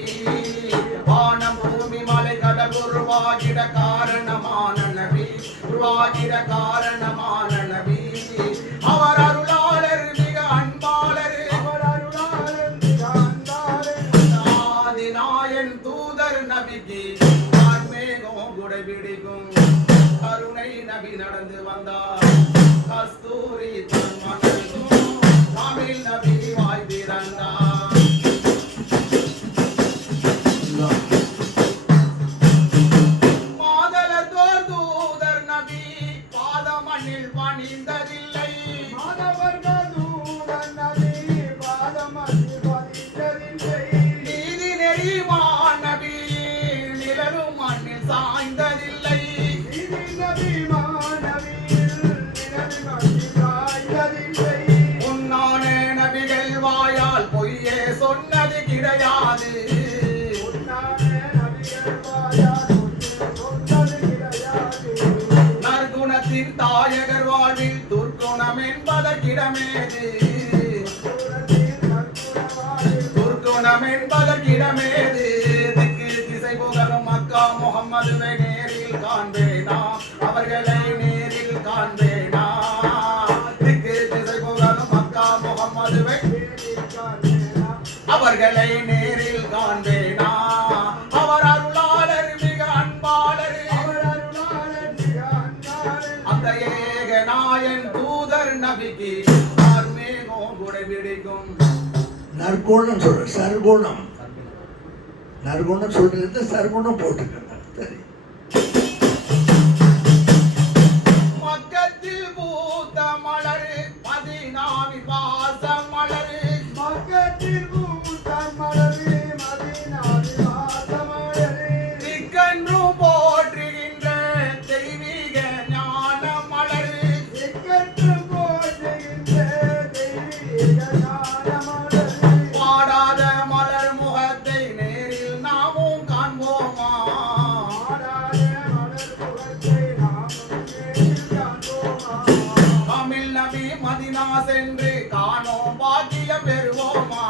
வானம் பூமி மலை கடல் உருவாகிட காரணமான நபி, உருவாகிட காரணமான நபி. அவர் அருளாளர் மிக அன்பாளர், அவர் அருளாளர் மிக அன்பாளர். ஆதிநாயன் தூதர் நபிக்கு கார்மேகம் குடை பிடிக்கும் கருணை நபி நடந்து வந்தார். கஸ்தூரி தான் மணலும் தமிழ் நபி வாய் திறந்தார். மாதலத்தோர் தூதர் நபி பாதமண்ணில் பணிந்ததில்லை. மாதவர்கள் தூதர் நபி பாதமண்ணில் பணிந்ததில்லை. நீதி நெறிமான் நபி நிழலும் மண்ணில் சாய்ந்ததில்லை. நீதி நபிமான் நபி நிழலும் மண்ணில் சாய்ந்ததில்லை. உன்னான நபிகள் வாயால் பொய்யே சொன்னது கிடையாது. நற்குணத்தின் தாயகர் வாழ்வில் துர்க்குணம் என்பதற்கிடமேது. துர்க்குணம் என்பதற்கிடமேது. திக்கு திசை புகழும் மக்கா முகம்மதுவை நேரில் காண்பேனா, அவர்களை நேரில் காண்பேனா. திக்கு திசை புகழும் மக்கா முகம்மதுவை அவர்களை நேரில் காண்பேனா. அவர் அருளாளர் மிக அன்பாளர், அவர் அருளாளர் மிக அன்பாளர். அந்த ஏகநாயன் தூதர் நபிக்கு கார்மேகம் குடை பிடிக்கும். நற்குணம் சொல்ற சர்க்குணம், நற்குணம் சொல்றது சர்க்குணம் போட்டுக்கங்க. சரி. மக்கத்தில் பூத்த மலர் மதீனாவின் வாசம் மலர். மக்கத்தில் பூத்த மலர் மதீனாவின் வாசம் மலர். திக்கென்று போற்றுகின்ற தெய்வீக ஞான மலர். திக்கென்று போற்றுகின்ற தெய்வீக ஞான மலர். பாடாத மலர் முகத்தை நேரில் நாமும் காண்போமா. பாடாத மலர் முகத்தை நாமும் நேரில் காண்போமா. தமிழ் நபி மதீனா சென்று காணோம் பாக்கியம் பெறுவோமா.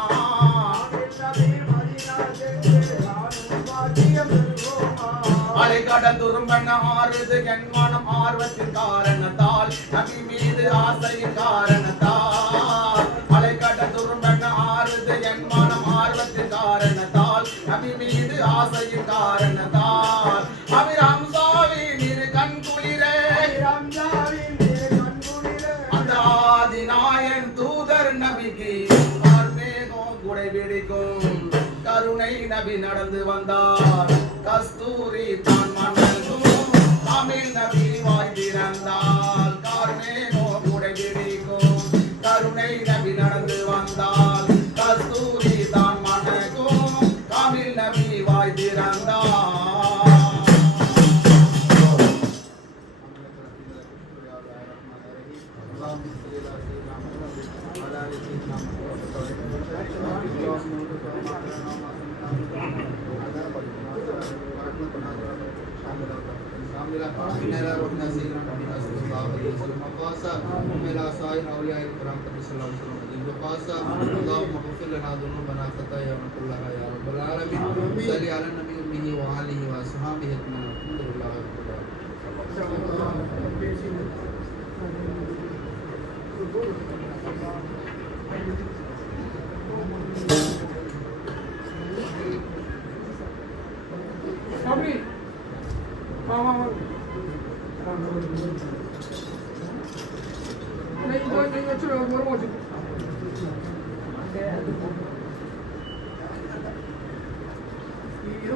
அலைகடல் துரும்பன ஆறுது என் மனம் ஆர்வத்தின் காரணத்தால், நபி மீது ஆசையின் காரணத்தால். அலைகடல் துரும்பன ஆறுது என் மனம் ஆர்வத்தின் காரணத்தால், நபி மீது ஆசையின் காரணத்தால். அபிராம் சாவின் இரு கண் குளிரே, அந்த ஆதிநாயன் தூதர் நபிக்கு கார்மேகம் குடை பிடிக்கும் கருணை நபி நடந்து வந்தார். கஸ்தூரி தான் மணலும் தமிழ் நபி اللهم صل على سيدنا محمد وعلى ال سيدنا محمد اللهم صل إلى روحنا سيدنا نبينا صلى الله عليه وسلم خاصة وإلى سائر أولياء الكرام صلى الله عليه وسلم خاصة اللهم اغفر لنا ذنوبنا خطايانا كلها يا رب العالمين صل على النبي أمه وآله وأصحابه أجمعين الحمد لله رب Sabri, mama, नहीं चलो बोलो मुझे ये